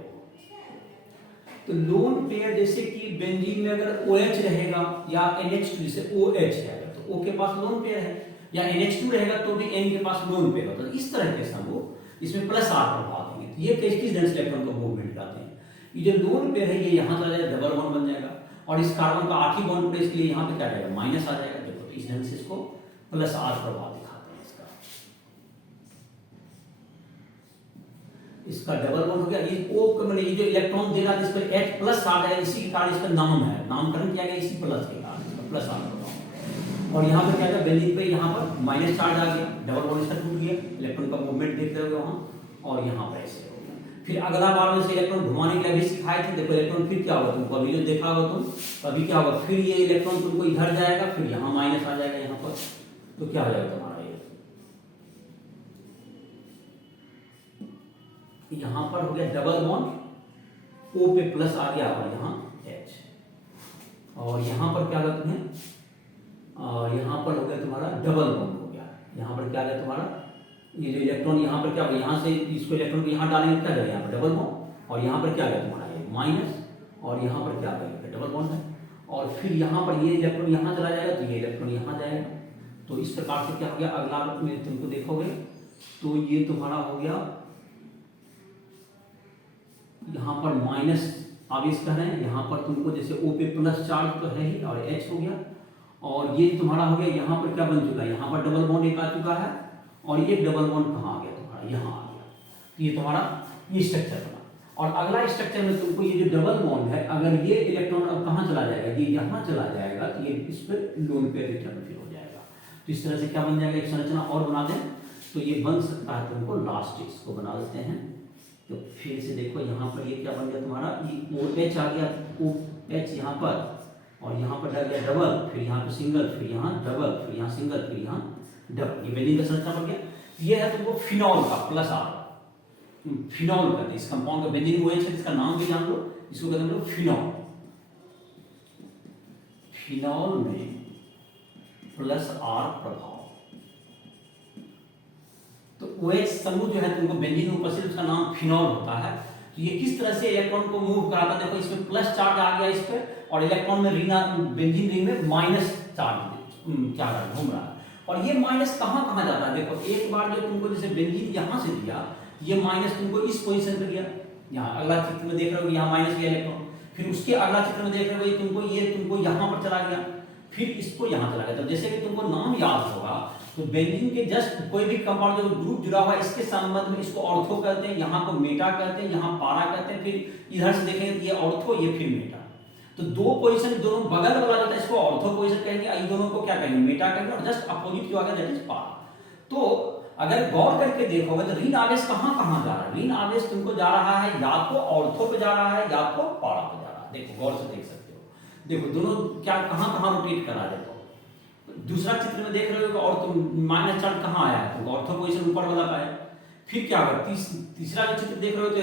तो लोन पेयर जैसे कि बेंजीन में अगर OH रहेगा या NH2 जैसे OH रहेगा तो O के पास लोन पेयर है, या NH2 रहेगा तो भी N के पास लोन पेयर होता है। तो इस तरह के समूह इसमें प्लस आर प्रभाव देंगे। तो ये किस डेंस इलेक्ट्रॉन का मूवमेंट कराते हैं। ये जो लोन पेयर है ये यहाँ चला जाएगा, डबल बॉन्ड बन जाएगा, और इस कार्बन का आठवीं बॉन्ड पर इसलिए यहाँ पे क्या जाएगा, माइनस आ जाएगा। देखो तो इस ढंग से इसको प्लस आर प्रभाव दिखाते हैं। इसका डबल बॉन्ड हो गया, ये O मतलब ये जो इलेक्ट्रॉन दे रहा है इस पर H प्लस आ जाएगा, इसी के कारण इसका नाम है, नामकरण किया गया इसी प्लस के कारण, इसका प्लस आर प्रभाव। और यहाँ पर क्या है बेंजीन पे यहाँ पर माइनस चार्ज आ गया, डबल बॉन्ड इसका टूट गया, इलेक्ट्रॉन का मूवमेंट देख रहे हो वहाँ, और यहाँ पर ऐसे हो गया। फिर अगला बार में से इलेक्ट्रॉन घुमाने के लिए भी सिखाए थे। देखो इलेक्ट्रॉन फिर क्या होगा, तुमको अभी जो देखा होगा तुम, अभी क्या होगा, फिर ये इलेक्ट्रॉन तुमको इधर जाएगा, फिर यहाँ माइनस आ जाएगा यहाँ पर, तो क्या हो जाएगा तुम्हारा ये यहाँ पर हो गया डबल बॉन्ड, O पे प्लस आ गया और यहाँ H, और यहाँ पर क्या होगा तुम्हें, यहाँ पर हो गया तुम्हारा डबल बॉन्ड हो गया। यहाँ पर क्या गया तुम्हारा, ये जो इलेक्ट्रॉन यहाँ पर क्या होगा, यहाँ से इसको इलेक्ट्रॉन को यहाँ डालेंगे क्या जाएगा, यहाँ पर डबल बॉन्ड, और यहाँ पर क्या गया तुम्हारा ये माइनस, और यहाँ पर क्या गया डबल बॉन्ड है, और फिर यहाँ पर ये इलेक्ट्रॉन यहाँ चला जाएगा तो ये इलेक्ट्रॉन यहाँ जाएगा। तो इस प्रकार से क्या हो गया, अगला में तुमको देखोगे तो ये तुम्हारा हो गया यहाँ पर माइनस आवेश कर रहे हैं, यहाँ पर तुमको जैसे O पे प्लस चार्ज तो है ही और H हो गया, और ये तुम्हारा हो गया यहाँ पर क्या बन चुका है, यहाँ पर डबल बॉन्ड एक आ चुका है, और ये डबल बॉन्ड कहाँ आ गया तुम्हारा, यहाँ आ गया। तो ये तुम्हारा ये स्ट्रक्चर बना। और अगला स्ट्रक्चर में तुमको ये जो डबल बॉन्ड है, अगर ये इलेक्ट्रॉन अब कहाँ चला जाएगा, ये यहाँ चला जाएगा, तो ये इस पर लोन पेयर रिटर्न फिर हो जाएगा। तो इस तरह से क्या बन जाएगा, एक संरचना और बना दें तो ये बन सकता है तुमको लास्ट, इसको बना देते हैं। तो फिर से देखो यहाँ पर ये क्या बन गया तुम्हारा, ये OH आ गया, OH यहाँ पर, और यहाँ पर डल गया डबल, फिर यहाँ पे सिंगल, फिर यहाँ डबल, फिर यहाँ सिंगल, फिर यहाँ डबल, ये बेंजीन का संरचना बन गया। ये है तुमको फिनॉल का प्लस आर, फिनॉल का, इस कंपाउंड का बेंजीन OH है, इसका नाम भी जान लो, इसको कहते हैं फिनॉल। फिनॉल में प्लस आर प्रभाव, तो OH समूह जो है तुमको बेंजीन में उपस्थित, उसका नाम फिनॉल होता है। तो ये किस तरह से इलेक्ट्रॉन को मूव कराता है, देखो इसमें प्लस चार्ज आ गया इस पे, और इलेक्ट्रॉन में बेंजीन रिंग में माइनस चार्ज घूम रहा है। और ये माइनस कहाँ कहाँ जाता है, देखो एक बार जो तुमको जैसे बेंजीन यहाँ से दिया, ये माइनस तुमको इस पोजीशन पे गया, यहाँ अगला चित्र में देख रहे हो यहाँ माइनस गया इलेक्ट्रॉन, फिर उसके अगला चित्र में देख रहे हो तुमको यहाँ पर चला गया, फिर इसको यहाँ चला गया। तो जैसे कि तुमको नाम याद होगा तो बेंजीन के जस्ट कोई भी कंपाउंड जो ग्रुप जुड़ा हुआ है इसके संबंध में इसको ऑर्थो कहते हैं, यहाँ को मेटा कहते हैं, यहाँ पारा कहते हैं, फिर इधर से देखेंगे ये ऑर्थो ये फिर मेटा। तो दो पोजीशन दोनों बगल वाला जो है इसको ऑर्थो पोजीशन कहेंगे, इन दोनों को क्या कहेंगे मेटा कहेंगे, और जस्ट अपोजिट जो आगे दैट इज पारा। तो अगर गौर करके देखोगे तो ऋण आवेश कहाँ कहाँ जा रहा है, ऋण आवेश तुमको जा रहा है या तो ऑर्थो पे जा रहा है या तो पारा पे जा रहा है। देखो गौर से देख सकते हो, देखो दोनों क्या कहाँ कहाँ रोटेट कर रहा है। देखो दूसरा चित्र में देख रहे हो और तुम माइनस चार्ज कहाँ आया है, तो ऑर्थो पोजीशन ऊपर वाला पाया। फिर क्या होगा, तीसरा जो चित्र देख रहे हो तो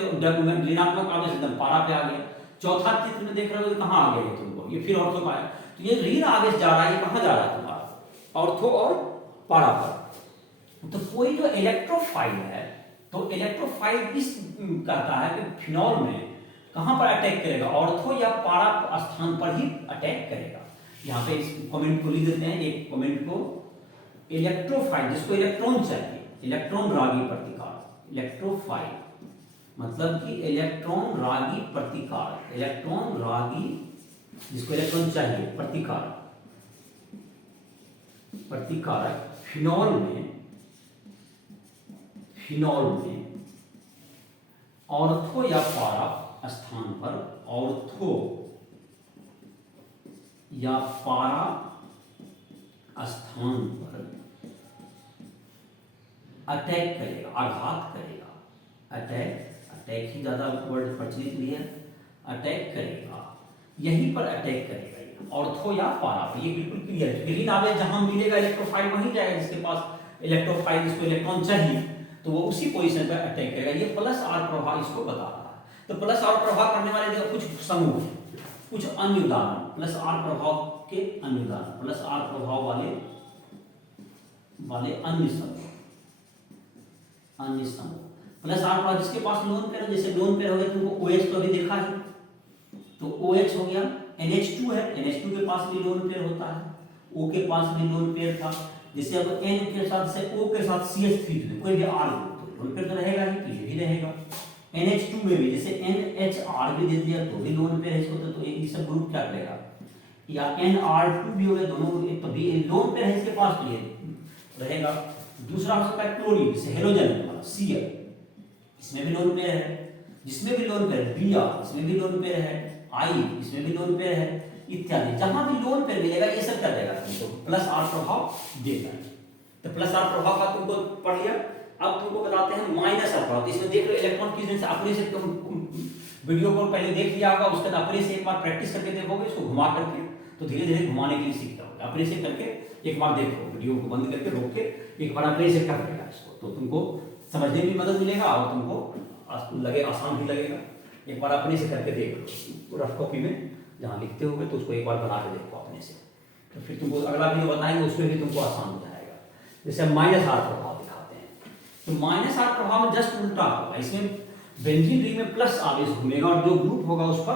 ऋणात्मक आवेश एकदम पारा पे आ गया। चौथा चित्र में देख रहे हो तो कहाँ आ गया तुमको, ये फिर ऑर्थो पाया। तो ये ऋण आवेश जा रहा है, ये कहाँ जा रहा है तुम्हारा ऑर्थो और पारा पर। तो कोई जो इलेक्ट्रोफाइल है तो इलेक्ट्रोफाइल इस कहता है कि फिनॉल में कहां पर अटैक करेगा, ऑर्थो या पारा स्थान पर ही अटैक करेगा। यहाँ पे इस कमेंट को लिख देते हैं, एक कमेंट को, इलेक्ट्रोफाइल जिसको इलेक्ट्रॉन चाहिए, इलेक्ट्रॉन रागी प्रतिकार, इलेक्ट्रोफाइल मतलब कि इलेक्ट्रॉन रागी प्रतिकार, इलेक्ट्रॉन रागी जिसको इलेक्ट्रॉन चाहिए प्रतिकार, प्रतिकारक फिनॉल में ऑर्थो या पारा स्थान पर, ऑर्थो या पारा स्थान पर अटैक करेगा, आघात करेगा। अटैक ही ज्यादा वर्ड प्रचलित भी है, अटैक करेगा, यहीं पर अटैक करेगा ऑर्थो या पारा पर। ये बिल्कुल क्लियर है। ऋण आवेश जहां मिलेगा इलेक्ट्रोफाइल वहीं जाएगा, जिसके पास इलेक्ट्रोफाइल जिसको इलेक्ट्रॉन चाहिए तो वो उसी पोजीशन पर अटैक करेगा। ये प्लस आर प्रभाव इसको बता रहा है। तो प्लस आर प्रभाव करने वाले देखो कुछ समूह, कुछ अन्य उदाहरण, प्लस आर प्रभाव के अन्य उदाहरण, प्लस आर प्रभाव वाले अन्य समूह, प्लस आर प्रभाव जिसके पास लोन पेयर है, जैसे लोन पेयर हो गया तुमको OH तो अभी देखा है, तो OH हो गया, NH2 है, NH2 के पास भी लोन पेयर होता है, O के पास भी लोन पेयर था। जैसे अब N के साथ से O के साथ CH3 कोई भी R ग्रुप लोन पेयर तो रहेगा ही, तो ये भी रहेगा। NH2 में भी जैसे NHR भी दे दिया तो भी लोन पेयर है इसको, तो ये सब ग्रुप क्या करेगा, या NR2 भी हो गया, दोनों तो भी लोन पेयर है इसके पास तो ये रहेगा। दूसरा हो सकता है क्लोरीन, जैसे हेलोजन वाला Cl, इसमें भी लोन पेयर है, जिसमें भी लोन पेयर है, Br इसमें भी लोन पेयर है, I इसमें भी लोन पेयर है, इत्यादि। जहां भी लोन पेयर मिलेगा ये सब कर देगा तुमको, प्लस आर प्रभाव देगा। तो प्लस आर प्रभाव का तुमको पढ़ लिया। अब तुमको बताते हैं माइनस आर प्रभाव। इसमें देख लो इलेक्ट्रॉन किस दिन से अपने से, तुम वीडियो को पहले देख लिया होगा, उसके बाद अपने से एक बार प्रैक्टिस करके देखोगे, इसको घुमा करके, तो धीरे धीरे घुमाने के लिए सीख जाओगे। अपने से करके एक बार देखो, वीडियो को बंद करके रोक के एक बार अपने से कर लेगा इसको, तो तुमको समझने में मदद मिलेगा और तुमको लगे आसान भी लगेगा। एक बार अपने से करके देख लो, रफ कॉपी में जहाँ लिखते होगे तो उसको एक बार बना के देखो अपने से, तो फिर तुमको अगला वीडियो बताएंगे उसमें भी तुमको आसान हो जाएगा। जैसे माइनस आर प्रभाव दिखाते हैं, तो माइनस आर प्रभाव में जस्ट उल्टा होगा, इसमें बेंजीन रिंग में प्लस आवेश घूमेगा और जो ग्रुप होगा उस पर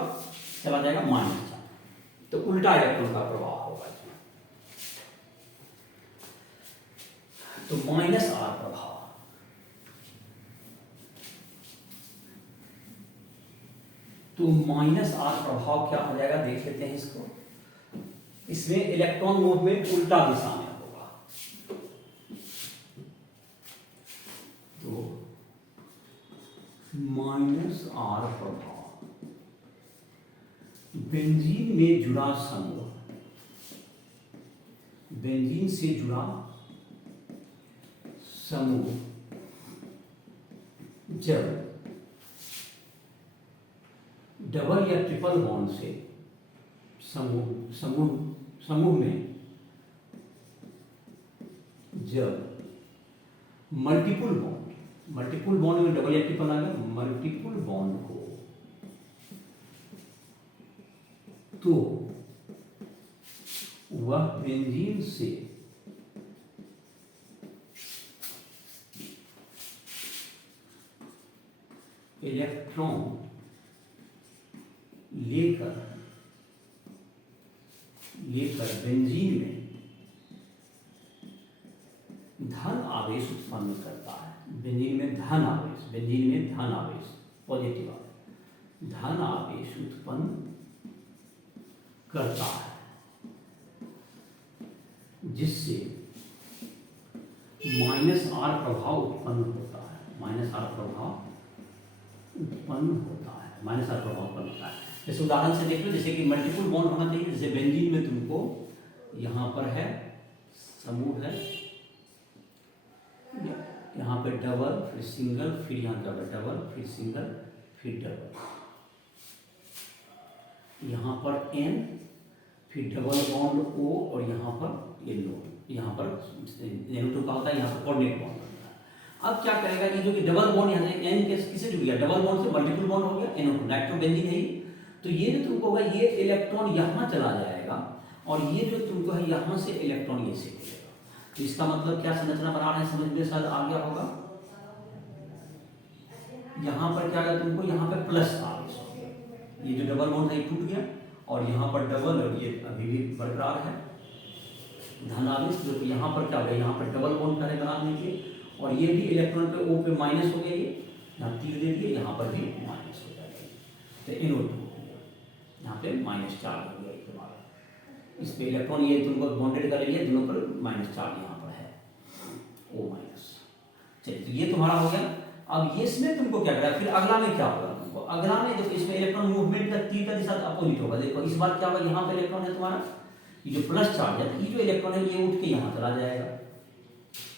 चला जाएगा माइनस चार्ज, तो उल्टा इलेक्ट्रॉन का प्रभाव होगा इसमें। तो माइनस आर प्रभाव, तो माइनस आर प्रभाव क्या हो जाएगा देख लेते हैं इसको। इसमें इलेक्ट्रॉन मूवमेंट उल्टा दिशा में होगा, तो माइनस आर प्रभाव, बेंजीन में जुड़ा समूह, बेंजीन से जुड़ा समूह जब डबल या ट्रिपल बॉन्ड से समूह में जब मल्टीपल बॉन्ड में डबल या ट्रिपल आ गया, मल्टीपल बॉन्ड हो तो वह बेंजीन से इलेक्ट्रॉन लेकर बेंजीन में धन आवेश उत्पन्न करता है। बेंजीन में धन आवेश, पॉजिटिव आवेश, धन आवेश उत्पन्न करता है, जिससे माइनस आर प्रभाव उत्पन्न होता है, माइनस आर प्रभाव उत्पन्न होता है, माइनस आर प्रभाव उत्पन्न होता है। जैसे उदाहरण से देख लो, जैसे कि मल्टीपल बॉन्ड होना चाहिए, जैसे बेंजीन में तुमको यहाँ पर है समूह है, यहाँ पे डबल फिर सिंगल, फिर यहाँ डबल डबल फिर सिंगल फिर डबल, यहाँ पर एन फिर डबल बॉन्ड ओ और यहाँ पर ये नो, यहाँ पर NO2 का होता है, यहाँ पर कोऑर्डिनेट बॉन्ड होता है। अब क्या करेगा, ये जो कि डबल बॉन्ड यहाँ से एन किससे जुड़ गया, डबल बॉन्ड से मल्टीपल बॉन्ड हो गया, NO2 नाइट्रोबेंजीन है, तो ये जो तुमको होगा ये इलेक्ट्रॉन यहाँ चला जाएगा और ये जो तुमको है यहाँ से इलेक्ट्रॉन ये से मिलेगा। तो इसका मतलब क्या संरचना बना रहे हैं, समझ में शायद आ गया होगा। यहाँ पर क्या है तुमको, यहाँ पे प्लस आवेश हो गया, ये जो डबल बॉन्ड है टूट गया और यहाँ पर डबल और ये अभी भी बरकरार है धन आवेश, जो कि यहाँ पर क्या हो गया, यहाँ पर डबल बॉन्ड करे बनाने के और ये भी इलेक्ट्रॉन पे O पे माइनस हो गया, ये यहाँ तीर दे दिए, यहाँ पर भी माइनस हो जाएगा, तो NO2 यहाँ पे माइनस चार्ज हो गया तुम्हारा, इस पे इलेक्ट्रॉन ये तुमको बॉन्डेड कर लिया, दोनों पर माइनस चार्ज यहाँ पर है O माइनस। चलिए तो ये तुम्हारा हो गया। अब ये इसमें तुमको क्या करेगा, फिर अगला में क्या होगा तुमको, अगला में देखो इसमें इलेक्ट्रॉन मूवमेंट का तीर का दिशा अपोजिट होगा। देखो इस बार क्या होगा, यहाँ पे इलेक्ट्रॉन है तुम्हारा, ये जो प्लस चार्ज है, ये जो इलेक्ट्रॉन है ये उठ के यहाँ चला जाएगा,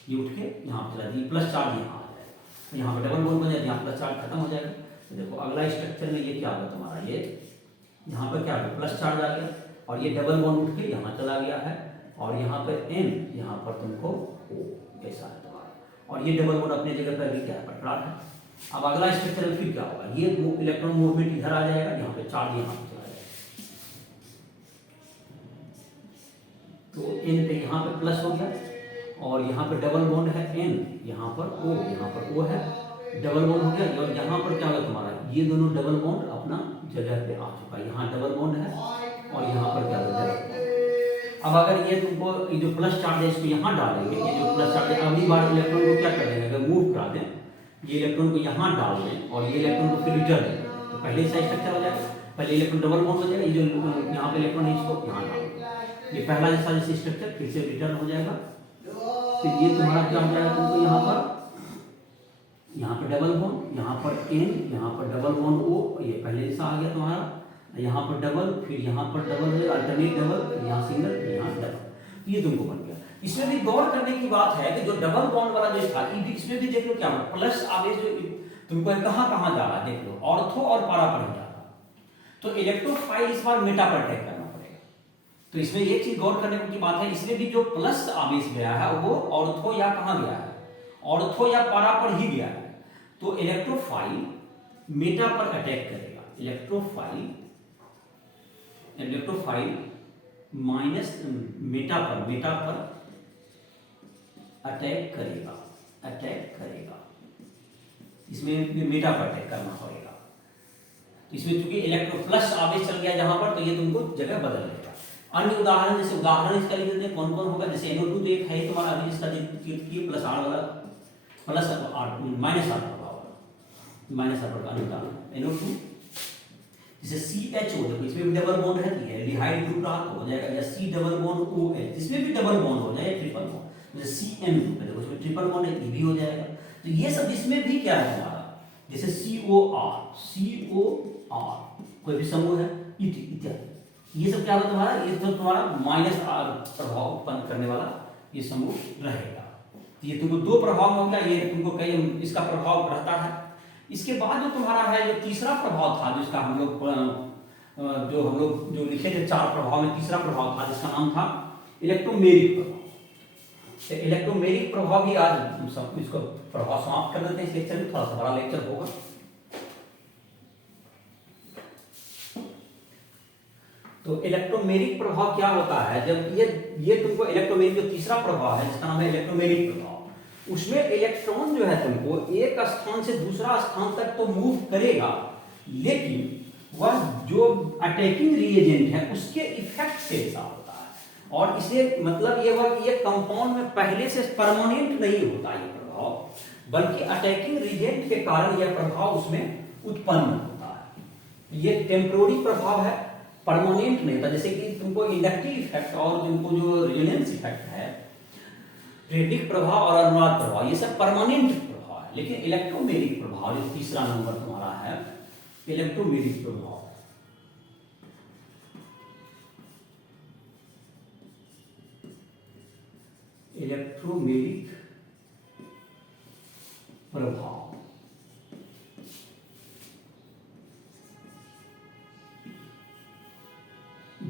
ये उठ के यहाँ चला जाएगा, प्लस चार्ज यहाँ आ जाएगा, तो यहाँ पर डबल बॉन्ड बन जाएगा, यहाँ प्लस चार्ज खत्म हो जाएगा। तो देखो अगला स्ट्रक्चर में ये क्या होगा तुम्हारा, ये यहाँ पर क्या होगा, प्लस चार्ज आ गया और ये डबल बॉन्ड उठ के यहाँ चला गया है और यहाँ पर N, यहाँ पर तुमको O ऐसा है तुम्हारा, और ये डबल बॉन्ड अपने जगह पर भी क्या है, बरकरार है। अब अगला स्ट्रक्चर में फिर क्या होगा, ये इलेक्ट्रॉन मूवमेंट इधर आ जाएगा, यहाँ पे चार्ज यहाँ पे चला जाएगा, तो N पे यहाँ पे प्लस हो गया और यहाँ पे डबल बॉन्ड है N, यहाँ पर O है, डबल बॉन्ड हो गया और यहाँ पर क्या होगा तुम्हारा, ये दोनों डबल बॉन्ड अपना जगह पे आ चुका है, यहाँ डबल बॉन्ड है और यहाँ पर क्या होगा, डबल बॉन्ड। अब अगर ये तुमको ये जो प्लस चार्ज है इसको यहाँ डालेंगे, ये जो प्लस चार्ज है अगली बार इलेक्ट्रॉन को क्या कर देंगे, अगर मूव करा दें, ये इलेक्ट्रॉन को यहाँ डाल दें और ये इलेक्ट्रॉन को फिर रिटर्न दें, तो पहले ऐसा स्ट्रक्चर हो जाएगा, पहले इलेक्ट्रॉन डबल बॉन्ड हो जाएगा, ये जो यहाँ पे इलेक्ट्रॉन है इसको यहाँ डाल, ये पहला जैसा जैसे स्ट्रक्चर फिर से रिटर्न हो जाएगा। फिर ये तुम्हारा क्या हो जाएगा, तुमको यहाँ पर डबल बॉन्ड, यहाँ पर N, यहाँ पर डबल बॉन्ड O, ये पहले जैसा आ गया तुम्हारा, यहाँ पर डबल, फिर यहाँ पर डबल है अल्टरनेट डबल, यहाँ सिंगल, यहाँ डबल, ये तुमको बन गया। इसमें भी गौर करने की बात है कि जो डबल बॉन्ड वाला जो था, इसमें भी देख लो क्या प्लस आवेश जो तुमको कहाँ कहाँ जा रहा है, देख लो ऑर्थो और पारा पर जा रहा, तो इलेक्ट्रोफाइल इस बार मेटा पर अटैक करना पड़ेगा। तो इसमें एक चीज गौर करने की बात है, इसमें भी जो प्लस आवेश गया है वो ऑर्थो या कहाँ गया है, ऑर्थो या पारा पर ही गया है, तो इलेक्ट्रोफाइल मेटा पर अटैक करेगा, इलेक्ट्रोफाइल माइनस मेटा पर अटैक करेगा, इसमें मेटा पर अटैक करना पड़ेगा। तो इसमें चूंकि इलेक्ट्रो प्लस आवेश चल गया जहां पर, तो ये तुमको जगह बदल देगा। अन्य उदाहरण जैसे उदाहरण इसका लिख देते हैं, कौन कौन होगा, जैसे NO2 तो एक है तुम्हारा अभी इसका की प्लस आर वाला, plus R minus R minus R उदाहरण NO2, जैसे CHO, देखो इसमें भी डबल बॉन्ड है, एल्डिहाइड ग्रुप रहा तो हो जाएगा, या C डबल बॉन्ड OH, जिसमें भी डबल बॉन्ड हो जाए, ट्रिपल बॉन्ड, जैसे CN ग्रुप है, देखो इसमें ट्रिपल बॉन्ड है, ये भी हो जाएगा। तो ये सब इसमें भी क्या है हमारा, जैसे COR कोई भी समूह है इत्यादि, ये सब क्या होगा तुम्हारा, ये तो तुम्हारा माइनस आर प्रभाव उत्पन्न करने वाला ये समूह रहेगा। तो ये तुमको दो प्रभाव में होगा, ये तुमको कई इसका प्रभाव रहता है। इसके बाद जो तुम्हारा है जो तीसरा प्रभाव था, जिसका हम लोग जो लिखे थे चार प्रभाव में तीसरा प्रभाव था, जिसका नाम था इलेक्ट्रोमेरिक प्रभाव। तो इलेक्ट्रोमेरिक प्रभाव भी आज हम सब इसको प्रभाव समाप्त कर देते हैं इस लेक्चर में, थोड़ा सा बड़ा लेक्चर होगा। तो इलेक्ट्रोमेरिक प्रभाव क्या होता है, जब ये तुमको इलेक्ट्रोमेरिक जो तीसरा प्रभाव है जिसका नाम है इलेक्ट्रोमेरिक प्रभाव, उसमें इलेक्ट्रॉन जो है तुमको एक स्थान से दूसरा स्थान तक तो मूव करेगा, लेकिन वह जो अटैकिंग रिएजेंट है उसके इफेक्ट से ऐसा होता है। और इसे मतलब ये हुआ कि ये कंपाउंड में पहले से परमानेंट नहीं होता ये प्रभाव, बल्कि अटैकिंग रिएजेंट के कारण यह प्रभाव उसमें उत्पन्न होता है। ये टेम्पोररी प्रभाव है, परमानेंट नहीं होता। जैसे कि तुमको इंडक्टिव इफेक्ट और तुमको जो रेजोनेंस इफेक्ट है, प्रेरिक प्रभाव और अनुनाद प्रभाव, ये सब परमानेंट प्रभाव है। लेकिन इलेक्ट्रोमैग्नेटिक प्रभाव जो तीसरा नंबर तुम्हारा है, इलेक्ट्रोमैग्नेटिक प्रभाव, इलेक्ट्रोमैग्नेटिक प्रभाव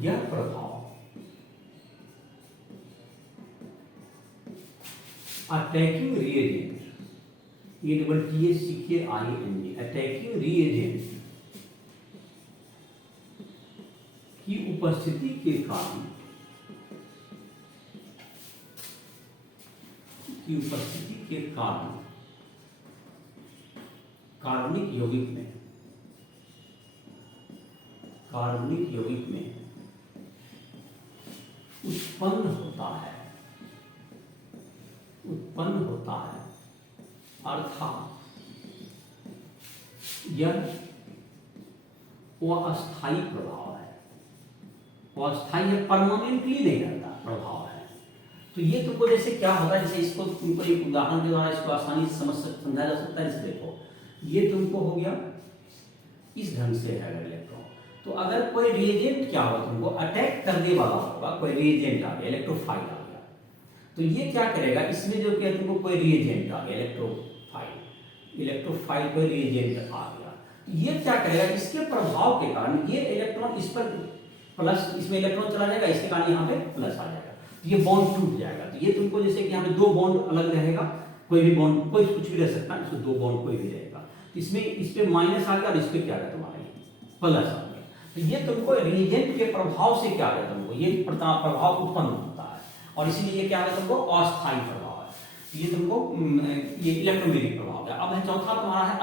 यह प्रभाव अटैकिंग रिएजेंट, ये डबल TACKING, अटैकिंग रिएजेंट की उपस्थिति के कारण, कार्बनिक यौगिक में उत्पन्न होता है, अर्थात यह अस्थायी प्रभाव है, अस्थायी है, परमानेंटली नहीं रहता प्रभाव है। तो ये तुमको जैसे क्या होगा, जैसे इसको तुमको एक उदाहरण के द्वारा इसको आसानी से समझा जा सकता है। जैसे देखो, ये तुमको हो गया इस ढंग से है इलेक्ट्रॉन, तो अगर कोई रिएजेंट क्या होगा, तुमको अटैक करने वाला होगा, कोई रिएजेंट आ गया, इलेक्ट्रोफाइल आ गया, तो ये क्या करेगा, इसमें जो कि तुमको कोई रिएजेंट आ गया, इलेक्ट्रोफाइल कोई रिएजेंट आ गया, तो ये क्या करेगा, इसके प्रभाव के कारण ये इलेक्ट्रॉन इस पर प्लस, इसमें इलेक्ट्रॉन चला जाएगा, इसके कारण यहाँ पे प्लस आ जाएगा, तो ये बॉन्ड टूट जाएगा। तो ये तुमको जैसे कि यहाँ पे दो बॉन्ड अलग रहेगा, कोई भी बॉन्ड, कोई कुछ भी रह सकता है, इसमें दो बॉन्ड कोई भी रहेगा, इसमें इस पे माइनस आ गया और इस पे क्या है तुम्हारा प्लस आ गया। तो ये तुमको रिएजेंट के प्रभाव से क्या है, तुमको ये प्रभाव उत्पन्न होता है, और इसीलिए ये क्या है, तुमको अस्थायी प्रभाव है। तो ये तुमको ये इलेक्ट्रोमैग्नेटिक प्रभाव है। अब है चौथा तुम्हारा है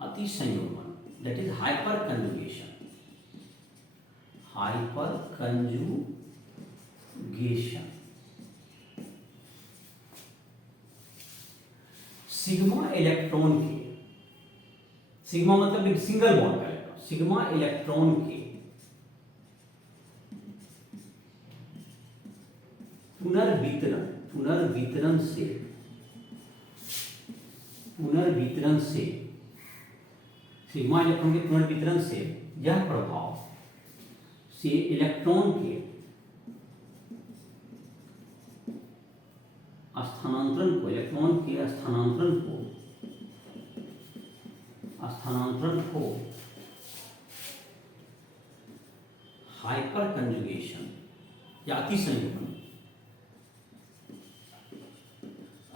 अतिसंयुग्मन, that is hyperconjugation, sigma electron के, सिग्मा मतलब सिंगल बॉन्ड का इलेक्ट्रॉन, सिग्मा इलेक्ट्रॉन के पुनर्वितरण से सिग्मा इलेक्ट्रॉन के पुनर्वितरण से यह प्रभाव से इलेक्ट्रॉन के स्थानांतरण को हाइपर कंजुगेशन या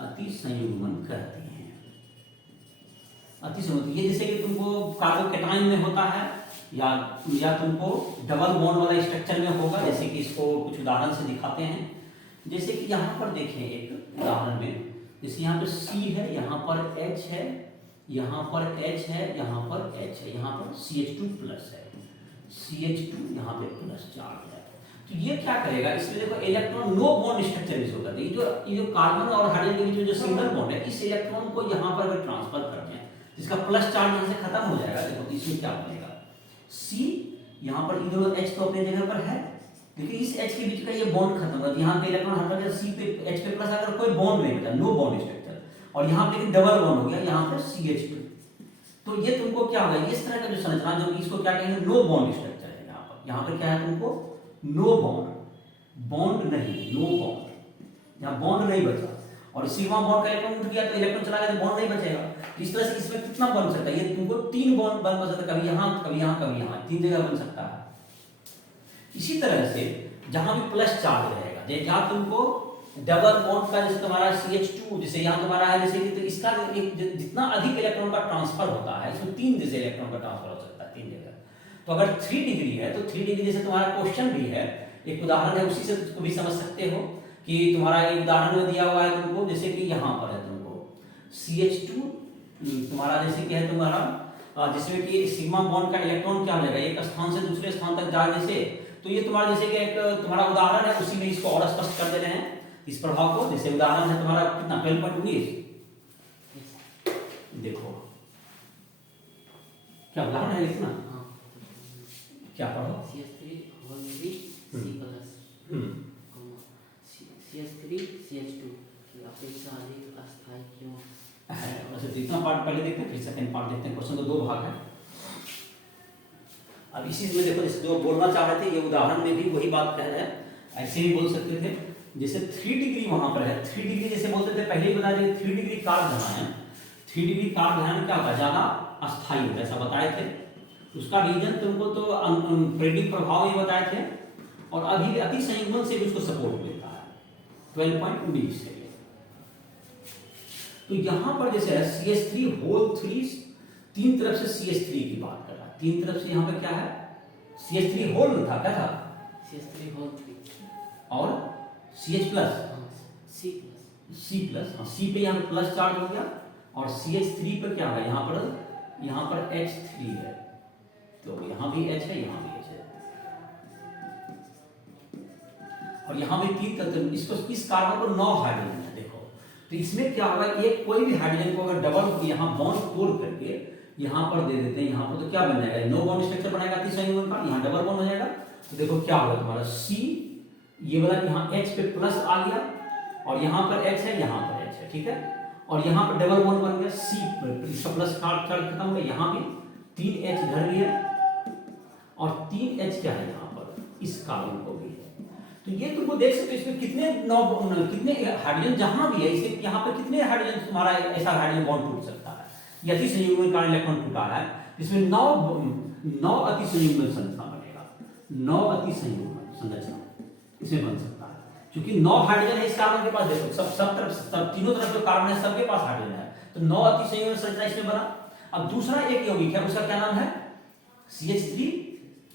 अतिसंयुग्मन कहते हैं। अतिसंयुग्मन ये जैसे कि तुमको कार्बोकैटायन में होता है या तुमको डबल बॉन्ड वाला स्ट्रक्चर में होगा, जैसे कि इसको कुछ उदाहरण से दिखाते हैं। जैसे कि यहाँ पर देखें एक उदाहरण में, जैसे यहाँ पर C है, यहाँ पर H है, यहाँ पर H है, यहाँ पर H है, यहाँ पर CH2 प्लस है, CH2 यहाँ पे प्लस चार्ज है। तो ये क्या करेगा, इसमें देखो इलेक्ट्रॉन नो बॉन्ड स्ट्रक्चर इस होगा, ये जो कार्बन और हाइड्रोजन के बीच में जो सिंगल बॉन्ड है, इस इलेक्ट्रॉन को यहाँ पर अगर ट्रांसफर करते हैं, जिसका प्लस चार्ज यहाँ से खत्म हो जाएगा। देखो इसमें क्या बनेगा, C यहाँ पर इधर H तो अपने जगह पर है, देखिए इस H के बीच का ये बॉन्ड खत्म होगा, यहाँ पे इलेक्ट्रॉन हटा के C पे H पे प्लस अगर कोई बॉन्ड नहीं बचा, नो बॉन्ड स्ट्रक्चर, और यहाँ पे डबल बॉन्ड हो गया, यहाँ पे CH2। तो ये तुमको क्या होगा, इस तरह का जो संरचना, जो इसको क्या कहेंगे, नो बॉन्ड स्ट्रक्चर है। यहाँ पर क्या है तुमको, नो बॉन्ड नहीं, नो बॉन्ड, यहाँ बॉन्ड नहीं बचा, और सिग्मा बॉन्ड का इलेक्ट्रॉन उठ गया तो इलेक्ट्रॉन चला गया तो बॉन्ड नहीं बचेगा। इस तरह से इसमें कितना बन सकता है, ये तुमको 3 बॉन्ड बन सकता है, कभी यहाँ कभी यहाँ कभी यहाँ, 3 जगह बन सकता है। इसी तरह से जहां भी प्लस चार्ज रहेगा, जहां तुमको डबल बॉन्ड का जैसे तुम्हारा CH2 जैसे यहाँ तुम्हारा है, जैसे कि तो इसका जितना अधिक इलेक्ट्रॉन का ट्रांसफर होता है, इसमें 3 जैसे इलेक्ट्रॉन का ट्रांसफर हो सकता है 3 जगह। तो अगर 3 डिग्री है तो 3 डिग्री जैसे तुम्हारा क्वेश्चन भी है, एक उदाहरण है, उसी से तुमको भी समझ सकते हो कि तुम्हारा एक उदाहरण में दिया हुआ है तुमको, जैसे कि यहाँ पर है तुमको CH2 तुम्हारा जैसे कि है तुम्हारा, जिसमें कि सिग्मा बॉन्ड का इलेक्ट्रॉन क्या हो जाएगा, एक स्थान से दूसरे स्थान तक जाने से, तो ये तुम्हारा जैसे कि एक तुम्हारा उदाहरण है, उसी में इसको और स्पष्ट कर दे रहे हैं इस प्रभाव को। जैसे उदाहरण है तुम्हारा कितना 12.19, देखो क्या उदाहरण है लिखना? हाँ, क्या पढ़ो? CH3 whole 3 C plus CH3 CH2 की अपेक्षा अधिक अस्थायी क्यों है? वैसे तो इतना पार्ट पहले देखते हैं, फिर सेकंड पार्ट देखते हैं। क्वेश्चन का दो भाग है। अब इसी में देखो, जैसे जो बोलना चाह रहे थे, ये उदाहरण में भी वही बात कह रहे हैं। ऐसे ही बोल सकते थे, जैसे 3 डिग्री वहां पर है। 3 डिग्री जैसे बोलते थे, पहले ही बता दें 3 डिग्री कार्य धनायन है। 3 डिग्री कार्य धनायन क्या होता है? ज्यादा अस्थायी होता है, ऐसा बताए थे। उसका रीजन तुमको तो प्रेडिक प्रभाव ही बताए थे, और अभी अति संयुग्मन से भी उसको सपोर्ट मिलता है 12.19 से। तो यहां पर जैसे है CH3 होल 3, तीन तरफ से CH3 की बात कर रहा है। तीन तरफ से यहाँ पे क्या है? CH3 होल था, क्या था? CH3 होल 3 और CH plus C plus C plus, C पे यहाँ पे प्लस चार्ज हो गया, और CH3 पर क्या है? यहाँ पर H3 है, तो यहाँ भी H है, यहाँ भी H है, और यहाँ भी तीन तत्व। इसको इस कार्बन पर 9 हाइड्रोजन है। देखो, तो इसमें क्या होगा? एक कोई भी हाइड्रोजन को अगर डबल यहाँ बॉन्ड तोड़ करके यहाँ पर दे देते हैं, यहाँ पर तो क्या बन जाएगा? नो बॉन्ड स्ट्रक्चर बनेगा अति संयुग्मन का, यहाँ डबल बॉन्ड हो जाएगा। तो देखो क्या होगा तुम्हारा C, ये वाला यहाँ H पे प्लस आ गया, और यहाँ पर H है, यहाँ पर H है, ठीक है, और यहाँ पर डबल बॉन्ड बन गया C पर, इसका प्लस चार्ज खत्म हो गया। यहाँ भी 3H इधर भी है, और 3H क्या है यहाँ पर? इस कार्बन को भी है। तो ये तुमको देख सकते हो, इसमें कितने हाइड्रोजन जहां भी है, इसे यहाँ पर कितने हाइड्रोजन तुम्हारा ऐसा हाइड्रोजन बॉन्ड टूट सकता है? ये अति संयुग्मन का इलेक्ट्रॉन टूटा है, जिसमें 9 अति संयुग्मन संरचना बनेगा। 9 अति संयुग्मन संरचना इसमें बन सकता है, क्योंकि 9 हाइड्रोजन है इस कार्बन के पास। देखो सब तरफ, तीनों तरफ जो कार्बन है सबके पास हाइड्रोजन है, तो 9 अति संयुग्मन संरचना इसमें बना। अब दूसरा एक यौगिक है, उसका क्या नाम है? CH3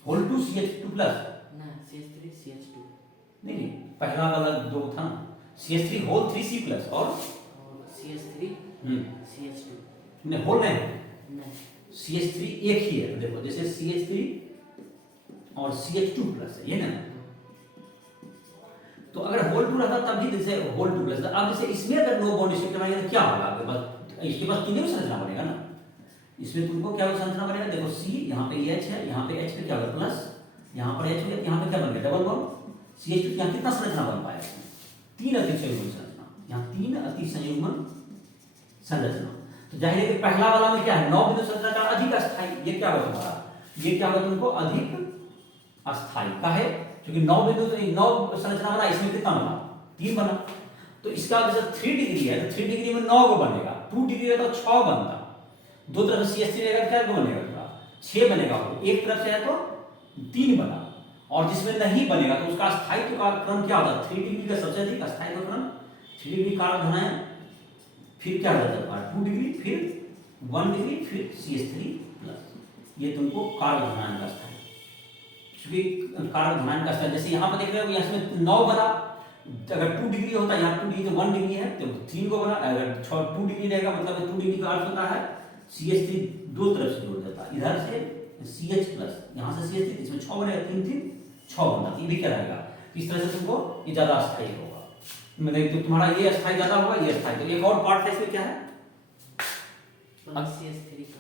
whole 2 CH2 plus. ना CH3 CH2 नहीं, पहला वाला दो था ना, CH3 होल 3 C प्लस और CH3 CH2 नहीं, होल नहीं, नहीं CH3 एक ही है। देखो जैसे CH3 और CH2 प्लस है, ये ना। तो अगर होल 2 रहता तब भी जैसे होल 2 प्लस था। अब जैसे इसमें अगर नो बॉन्ड स्ट्रक्चर बनेगा तो क्या होगा आपके पास? इसके पास तीनों संरचना बनेगा ना। इसमें तुमको क्या संरचना बनेगा? देखो C, यहाँ पे H है, यहाँ पे H पे क्या होगा? प्लस, यहाँ पर H हो गया, यहाँ पे क्या बन गया? Double bond. CH2 यहाँ कितना संरचना बन पाएगा? 3 अति संयुग्मन संरचना, यहाँ 3 अति संयुग्मन संरचना। तो जाहिर है कि पहला वाला में क्या है? 9 बिंदु संरचना का अधिक अस्थायी। ये क्या होगा तुम्हारा? ये क्या होगा तुमको? अधिक अस्थायी का है, क्योंकि 9 बिंदु 9 संरचना बना, इसमें कितना बना? 3 बना। तो इसका जैसे 3 डिग्री है तो 3 डिग्री में 9 को बनेगा, 2 डिग्री है तो 6 बनता, दो तरफ से CH3 रहेगा क्या बनेगा? 6 बनेगा। एक तरफ से है तो 3 बना, और जिसमें नहीं बनेगा तो उसका अस्थायित्व का क्रम क्या होता है? 3 डिग्री का सबसे अधिक अस्थायित्व क्रम 3 डिग्री कार्बन धनायन, फिर क्या रहता है? 2 डिग्री, फिर 1 डिग्री, फिर CH3 प्लस। ये तुमको कार्बन धनायन का अस्थायी, क्योंकि कार्बन धनायन का अस्थायी जैसे यहाँ पर देख रहे हो, यहाँ इसमें 9 बना। अगर 2 डिग्री होता है, यहाँ 2 डिग्री तो 1 डिग्री है, तो 3 को बना। अगर 2 डिग्री रहेगा मतलब 2 डिग्री का अर्थ होता है CH3 दो तरफ से जोड़ देता है, इधर से CH प्लस, यहाँ से CH3, इसमें 6 बनेगा, 3 3 6 बनता। ये भी क्या रहेगा? इस तरह से तुमको ये ज्यादा अस्थायी होगा। मतलब तो तुम्हारा ये अस्थायी ज्यादा होगा, ये अस्थायी। तो एक और पार्ट है इसमें क्या है? CH3 का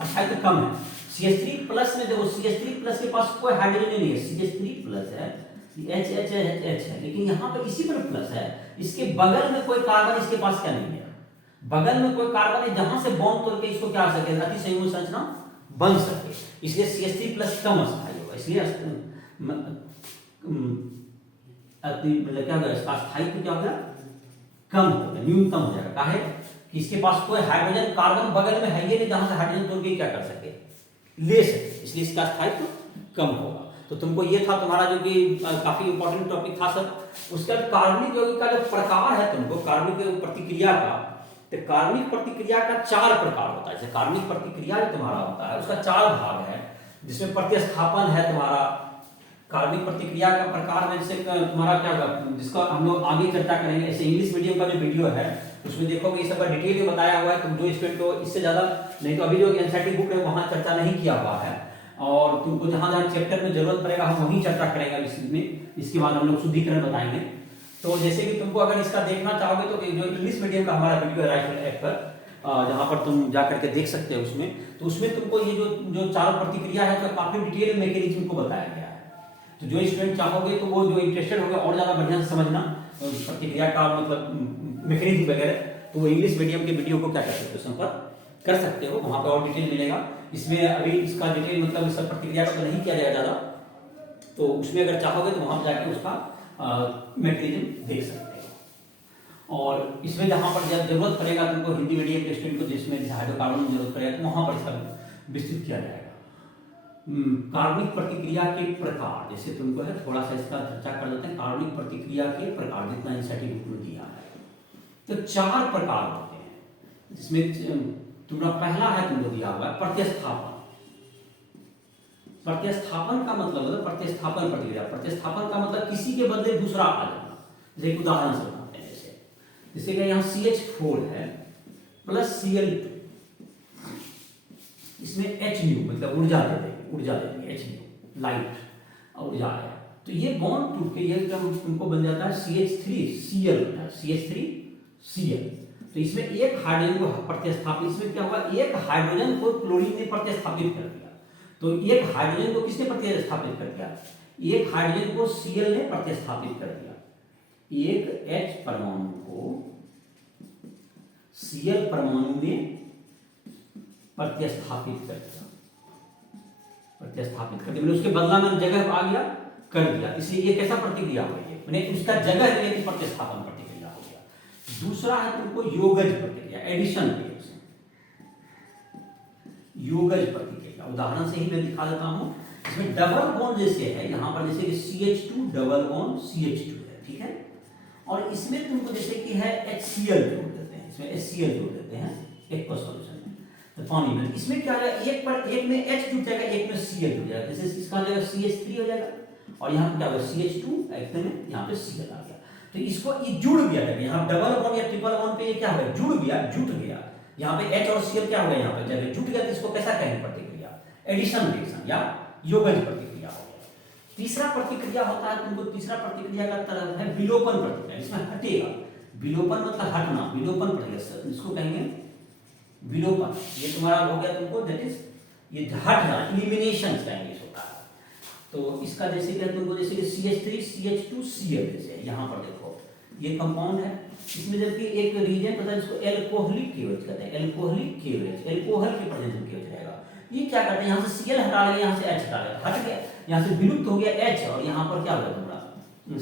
अस्थायी तो कम है। CH3 प्लस में देखो, CH3 प्लस के पास कोई हाइड्रोजन नहीं है, CH3 प्लस है, H है, लेकिन यहाँ पे इसी पर प्लस है, इसके बगल में कोई कार्बन इसके पास क्या नहीं है? बगल में कोई कार्बन है जहां से बॉन्ड तोड़ के इसको क्या आ सके? अति संयुग्मन संरचना बन सके, इसलिए CH3 प्लस कम अस्थायी होगा। इसलिए मतलब क्या होगा? इसका अस्थायित्व क्या होगा? कम होगा, न्यूनतम हो जाएगा। काहे कि इसके पास कोई हाइड्रोजन कार्बन बगल में है ही नहीं जहां से हाइड्रोजन तोड़ के क्या कर सके? ले सके, इसलिए इसका अस्थायित्व कम होगा। तो तुमको ये था तुम्हारा जो कि काफी इंपॉर्टेंट टॉपिक था सब। उसका कार्बनिक यौगिक का जो प्रकार है, तुमको कार्बनिक प्रतिक्रिया का, तो कार्बनिक प्रतिक्रिया का 4 प्रकार होता है। जैसे कार्बनिक प्रतिक्रिया जो तुम्हारा होता है उसका 4 भाग है, जिसमें प्रतिस्थापन है तुम्हारा। कार्बनिक प्रतिक्रिया का प्रकार में जैसे तुम्हारा क्या होगा, जिसका हम लोग आगे चर्चा करेंगे। ऐसे इंग्लिश मीडियम का जो वीडियो है उसमें देखोगे ये सब डिटेल में बताया हुआ है। तुम जो स्टूडेंट को इससे ज्यादा नहीं तो अभी जो एनसीईआरटी बुक है वहां चर्चा नहीं किया हुआ है, और तुमको जहां जहां चैप्टर में जरूरत पड़ेगा हम वहीं चर्चा करेंगे इसमें। इसके बाद हम लोग शुद्धिकरण बताएंगे। तो जैसे कि तुमको अगर इसका देखना चाहोगे तो जो इंग्लिश मीडियम का हमारा वीडियो है राइट ऐप पर, जहाँ पर तुम जा करके देख सकते हो उसमें, तो उसमें तुमको ये जो चार प्रतिक्रिया है तो काफी डिटेल मैकेनिज्म को बताया गया है। तो जो स्टूडेंट चाहोगे तो वो जो इंटरेस्टेड होगा और ज्यादा बढ़िया से समझना प्रतिक्रिया का मतलब मैकेनिज्म वगैरह, तो वो इंग्लिश मीडियम के वीडियो को क्या कर सकते हो, संपर्क कर सकते हो, वहां पर और डिटेल मिलेगा। इसमें अभी इसका डिटेल मतलब इस प्रतिक्रिया का तो नहीं किया जाएगा ज्यादा, तो उसमें अगर चाहोगे तो वहां पर जाके उसका मैकेनिज्म देख सकते हो। और इसमें जहां पर जब जरूरत पड़ेगा तुमको हिंदी मीडियम के स्टूडेंट को, जिसमें हाइड्रोकार्बन की जरूरत पड़ेगा तो वहां पर इसका विस्तृत किया जाएगा। कार्बनिक प्रतिक्रिया के प्रकार, जैसे तुमको है थोड़ा सा इसका चर्चा कर लेते हैं। कार्बनिक प्रतिक्रिया के प्रकार जितना एनसीईआरटी बुक में दिया है, तो 4 प्रकार होते हैं, जिसमें तुम्हारा पहला है तुमको दिया हुआ है प्रतिस्थापन। प्रतिस्थापन का मतलब है प्रतिस्थापन प्रतिक्रिया। प्रतिस्थापन का मतलब किसी के बदले दूसरा आ जाना। जैसे एक उदाहरण से बताते हैं, जैसे कि यहाँ CH4 है प्लस Cl2, इसमें H मतलब ऊर्जा दे देंगे H लाइट ऊर्जा है, तो ये बॉन्ड टूट के ये तुमको बन जाता है CH3Cl, CH3Cl। तो इसमें एक हाइड्रोजन को प्रतिस्थापित, इसमें क्या हुआ, एक हाइड्रोजन को क्लोरीन ने प्रतिस्थापित कर दिया। तो एक हाइड्रोजन को किसने प्रतिस्थापित कर दिया, एक हाइड्रोजन को Cl ने प्रतिस्थापित कर दिया, एक H परमाणु को Cl परमाणु में प्रतिस्थापित कर दिया, मैंने उसके बदला में जगह आ गया कर दिया, इसलिए ये कैसा प्रतिक्रिया हो गई, मैंने उसका जगह ले ली, प्रतिस्थापन प्रतिक्रिया हो गया। दूसरा है तुमको योगज प्रतिक्रिया, एडिशन रिएक्शन, योगज प्रतिक्रिया। उदाहरण से ही मैं दिखा देता हूं, इसमें डबल बॉन्ड जैसे है, यहां पर जैसे कि CH2 डबल बॉन्ड CH2 है, ठीक है, और इसमें तुमको जैसे कि है HCl जोड़ देते हैं, इसमें HCl जोड़ देते हैं एक पर सॉल्यूशन में, तो पानी में इसमें क्या है, एक पर एक में H जुड़ जाएगा, एक में Cl जुड़ जाएगा, जैसे इसका जगह CH3 हो जाएगा और यहाँ पे क्या होगा CH2, एक में यहाँ पे Cl आ गया। तो इसको ये जुड़ गया है, यहाँ डबल बॉन्ड या ट्रिपल बॉन्ड पे ये क्या होगा, जुड़ गया, जुट गया, यहाँ पे H और Cl क्या हो गया, यहाँ पे जब जुट गया तो इसको कैसा कहेंगे प्रतिक्रिया, एडिशन रिएक्शन या योगज प्रतिक्रिया हो गया। तीसरा प्रतिक्रिया होता है तुमको, तीसरा प्रतिक्रिया का तरफ है विलोपन प्रतिक्रिया, इसमें हटेगा, विलोपन मतलब हटना, विलोपन प्रतिक्रिया इसको कहेंगे विलोपन। ये तुम्हारा हो गया तुमको, दैट इज ये हट जाना, एलिमिनेशन का इंग्लिश होता है। तो इसका जैसे कि तुमको जैसे कि CH3 CH2 Cl जैसे यहाँ पर देखो ये कंपाउंड है, इसमें जबकि एक रीजन पता है जिसको एल्कोहलिक केवच कहते हैं, एल्कोहलिक केवच, एल्कोहल के प्रेजेंस में केवच रहेगा। ये क्या करते हैं, यहाँ से Cl हटा लिया, यहाँ से H हटा लिया, हट गया, यहाँ से विलुप्त हो गया H और यहाँ पर क्या हो गया तुम्हारा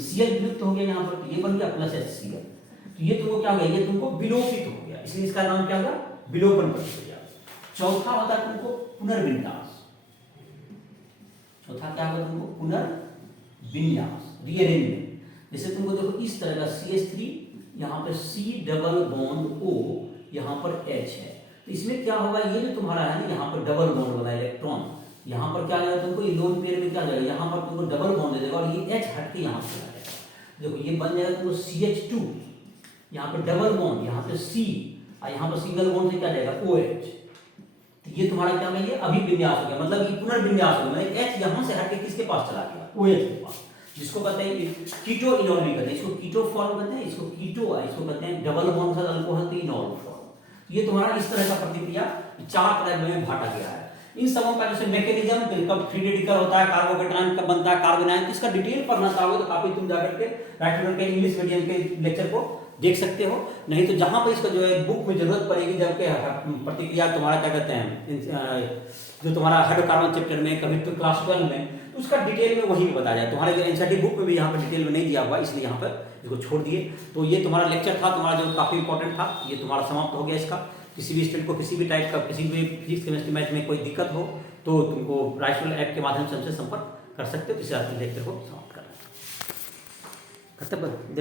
Cl विलुप्त हो गया, यहाँ पर ये बन गया प्लस HCl। तो ये तुमको क्या हो गया, ये तुमको विलोपित हो गया, इसलिए इसका नाम क्या होगा, विलोपन प्रतिक्रिया। चौथा होता है तुमको पुनर्विन्यास, चौथा क्या होगा तुमको पुनर्विन्यास, रीअरेंजमेंट। जैसे तुमको देखो इस तरह का CH3 यहाँ पे C डबल बॉन्ड O, यहाँ पर H है, तो इसमें क्या होगा, ये जो तुम्हारा है ना यहाँ पर डबल बॉन्ड वाला इलेक्ट्रॉन, यहाँ पर क्या जाएगा तुमको, ये लोन पेयर में क्या जाएगा, यहाँ पर तुमको डबल बॉन्ड दे देगा और ये H हट के यहाँ पे आ जाएगा। देखो ये बन जाएगा तुमको CH2, यहाँ पे डबल बॉन्ड, यहाँ पे C और यहाँ पर सिंगल बॉन्ड से क्या जाएगा OH। तो ये तुम्हारा क्या है, ये अभिविन्यास हो गया, मतलब ये पुनर्विन्यास हो गया, मतलब H यहाँ से हट के किसके पास चला गया, OH के पास, जिसको कहते हैं कीटो इनॉल भी कहते हैं, इसको कीटो फॉर्म कहते हैं, इसको कीटो, इसको कहते हैं डबल बॉन्ड से अल्कोहल तो इनॉल फॉर्म। ये तुम्हारा इस तरह का प्रतिक्रिया 4 तरह में बांटा गया है। इन सबों का जैसे मैकेनिज्म कब फ्री रेडिकल होता है, कार्बोकेटायन कब बनता है, कार्बन आयन, इसका डिटेल पढ़ना चाहोगे तो काफी तुम जाकर के राइट के इंग्लिश मीडियम के लेक्चर को देख सकते हो। नहीं तो जहां पर इसका जो है बुक में जरूरत पड़ेगी, जबकि प्रतिक्रिया तुम्हारा क्या कहते हैं, जो तुम्हारा हाइड्रोकार्बन चैप्टर में, कभी तो क्लास 12 में, उसका डिटेल में वही बताया जाए। तुम्हारे जो एनसीईआरटी बुक में भी यहाँ पर डिटेल में नहीं दिया हुआ, इसलिए यहाँ पर इसको छोड़ दिए। तो ये तुम्हारा लेक्चर था, तुम्हारा जो काफी इंपॉर्टेंट था, ये तुम्हारा समाप्त हो गया। इसका किसी भी स्टूडेंट को किसी भी टाइप का किसी भी फिजिक्स केमिस्ट्री मैथ में कोई दिक्कत हो तो तुमको राइसफुल ऐप के माध्यम से हमसे संपर्क कर सकते हो। इसे आपके लेक्चर को समाप्त करना है।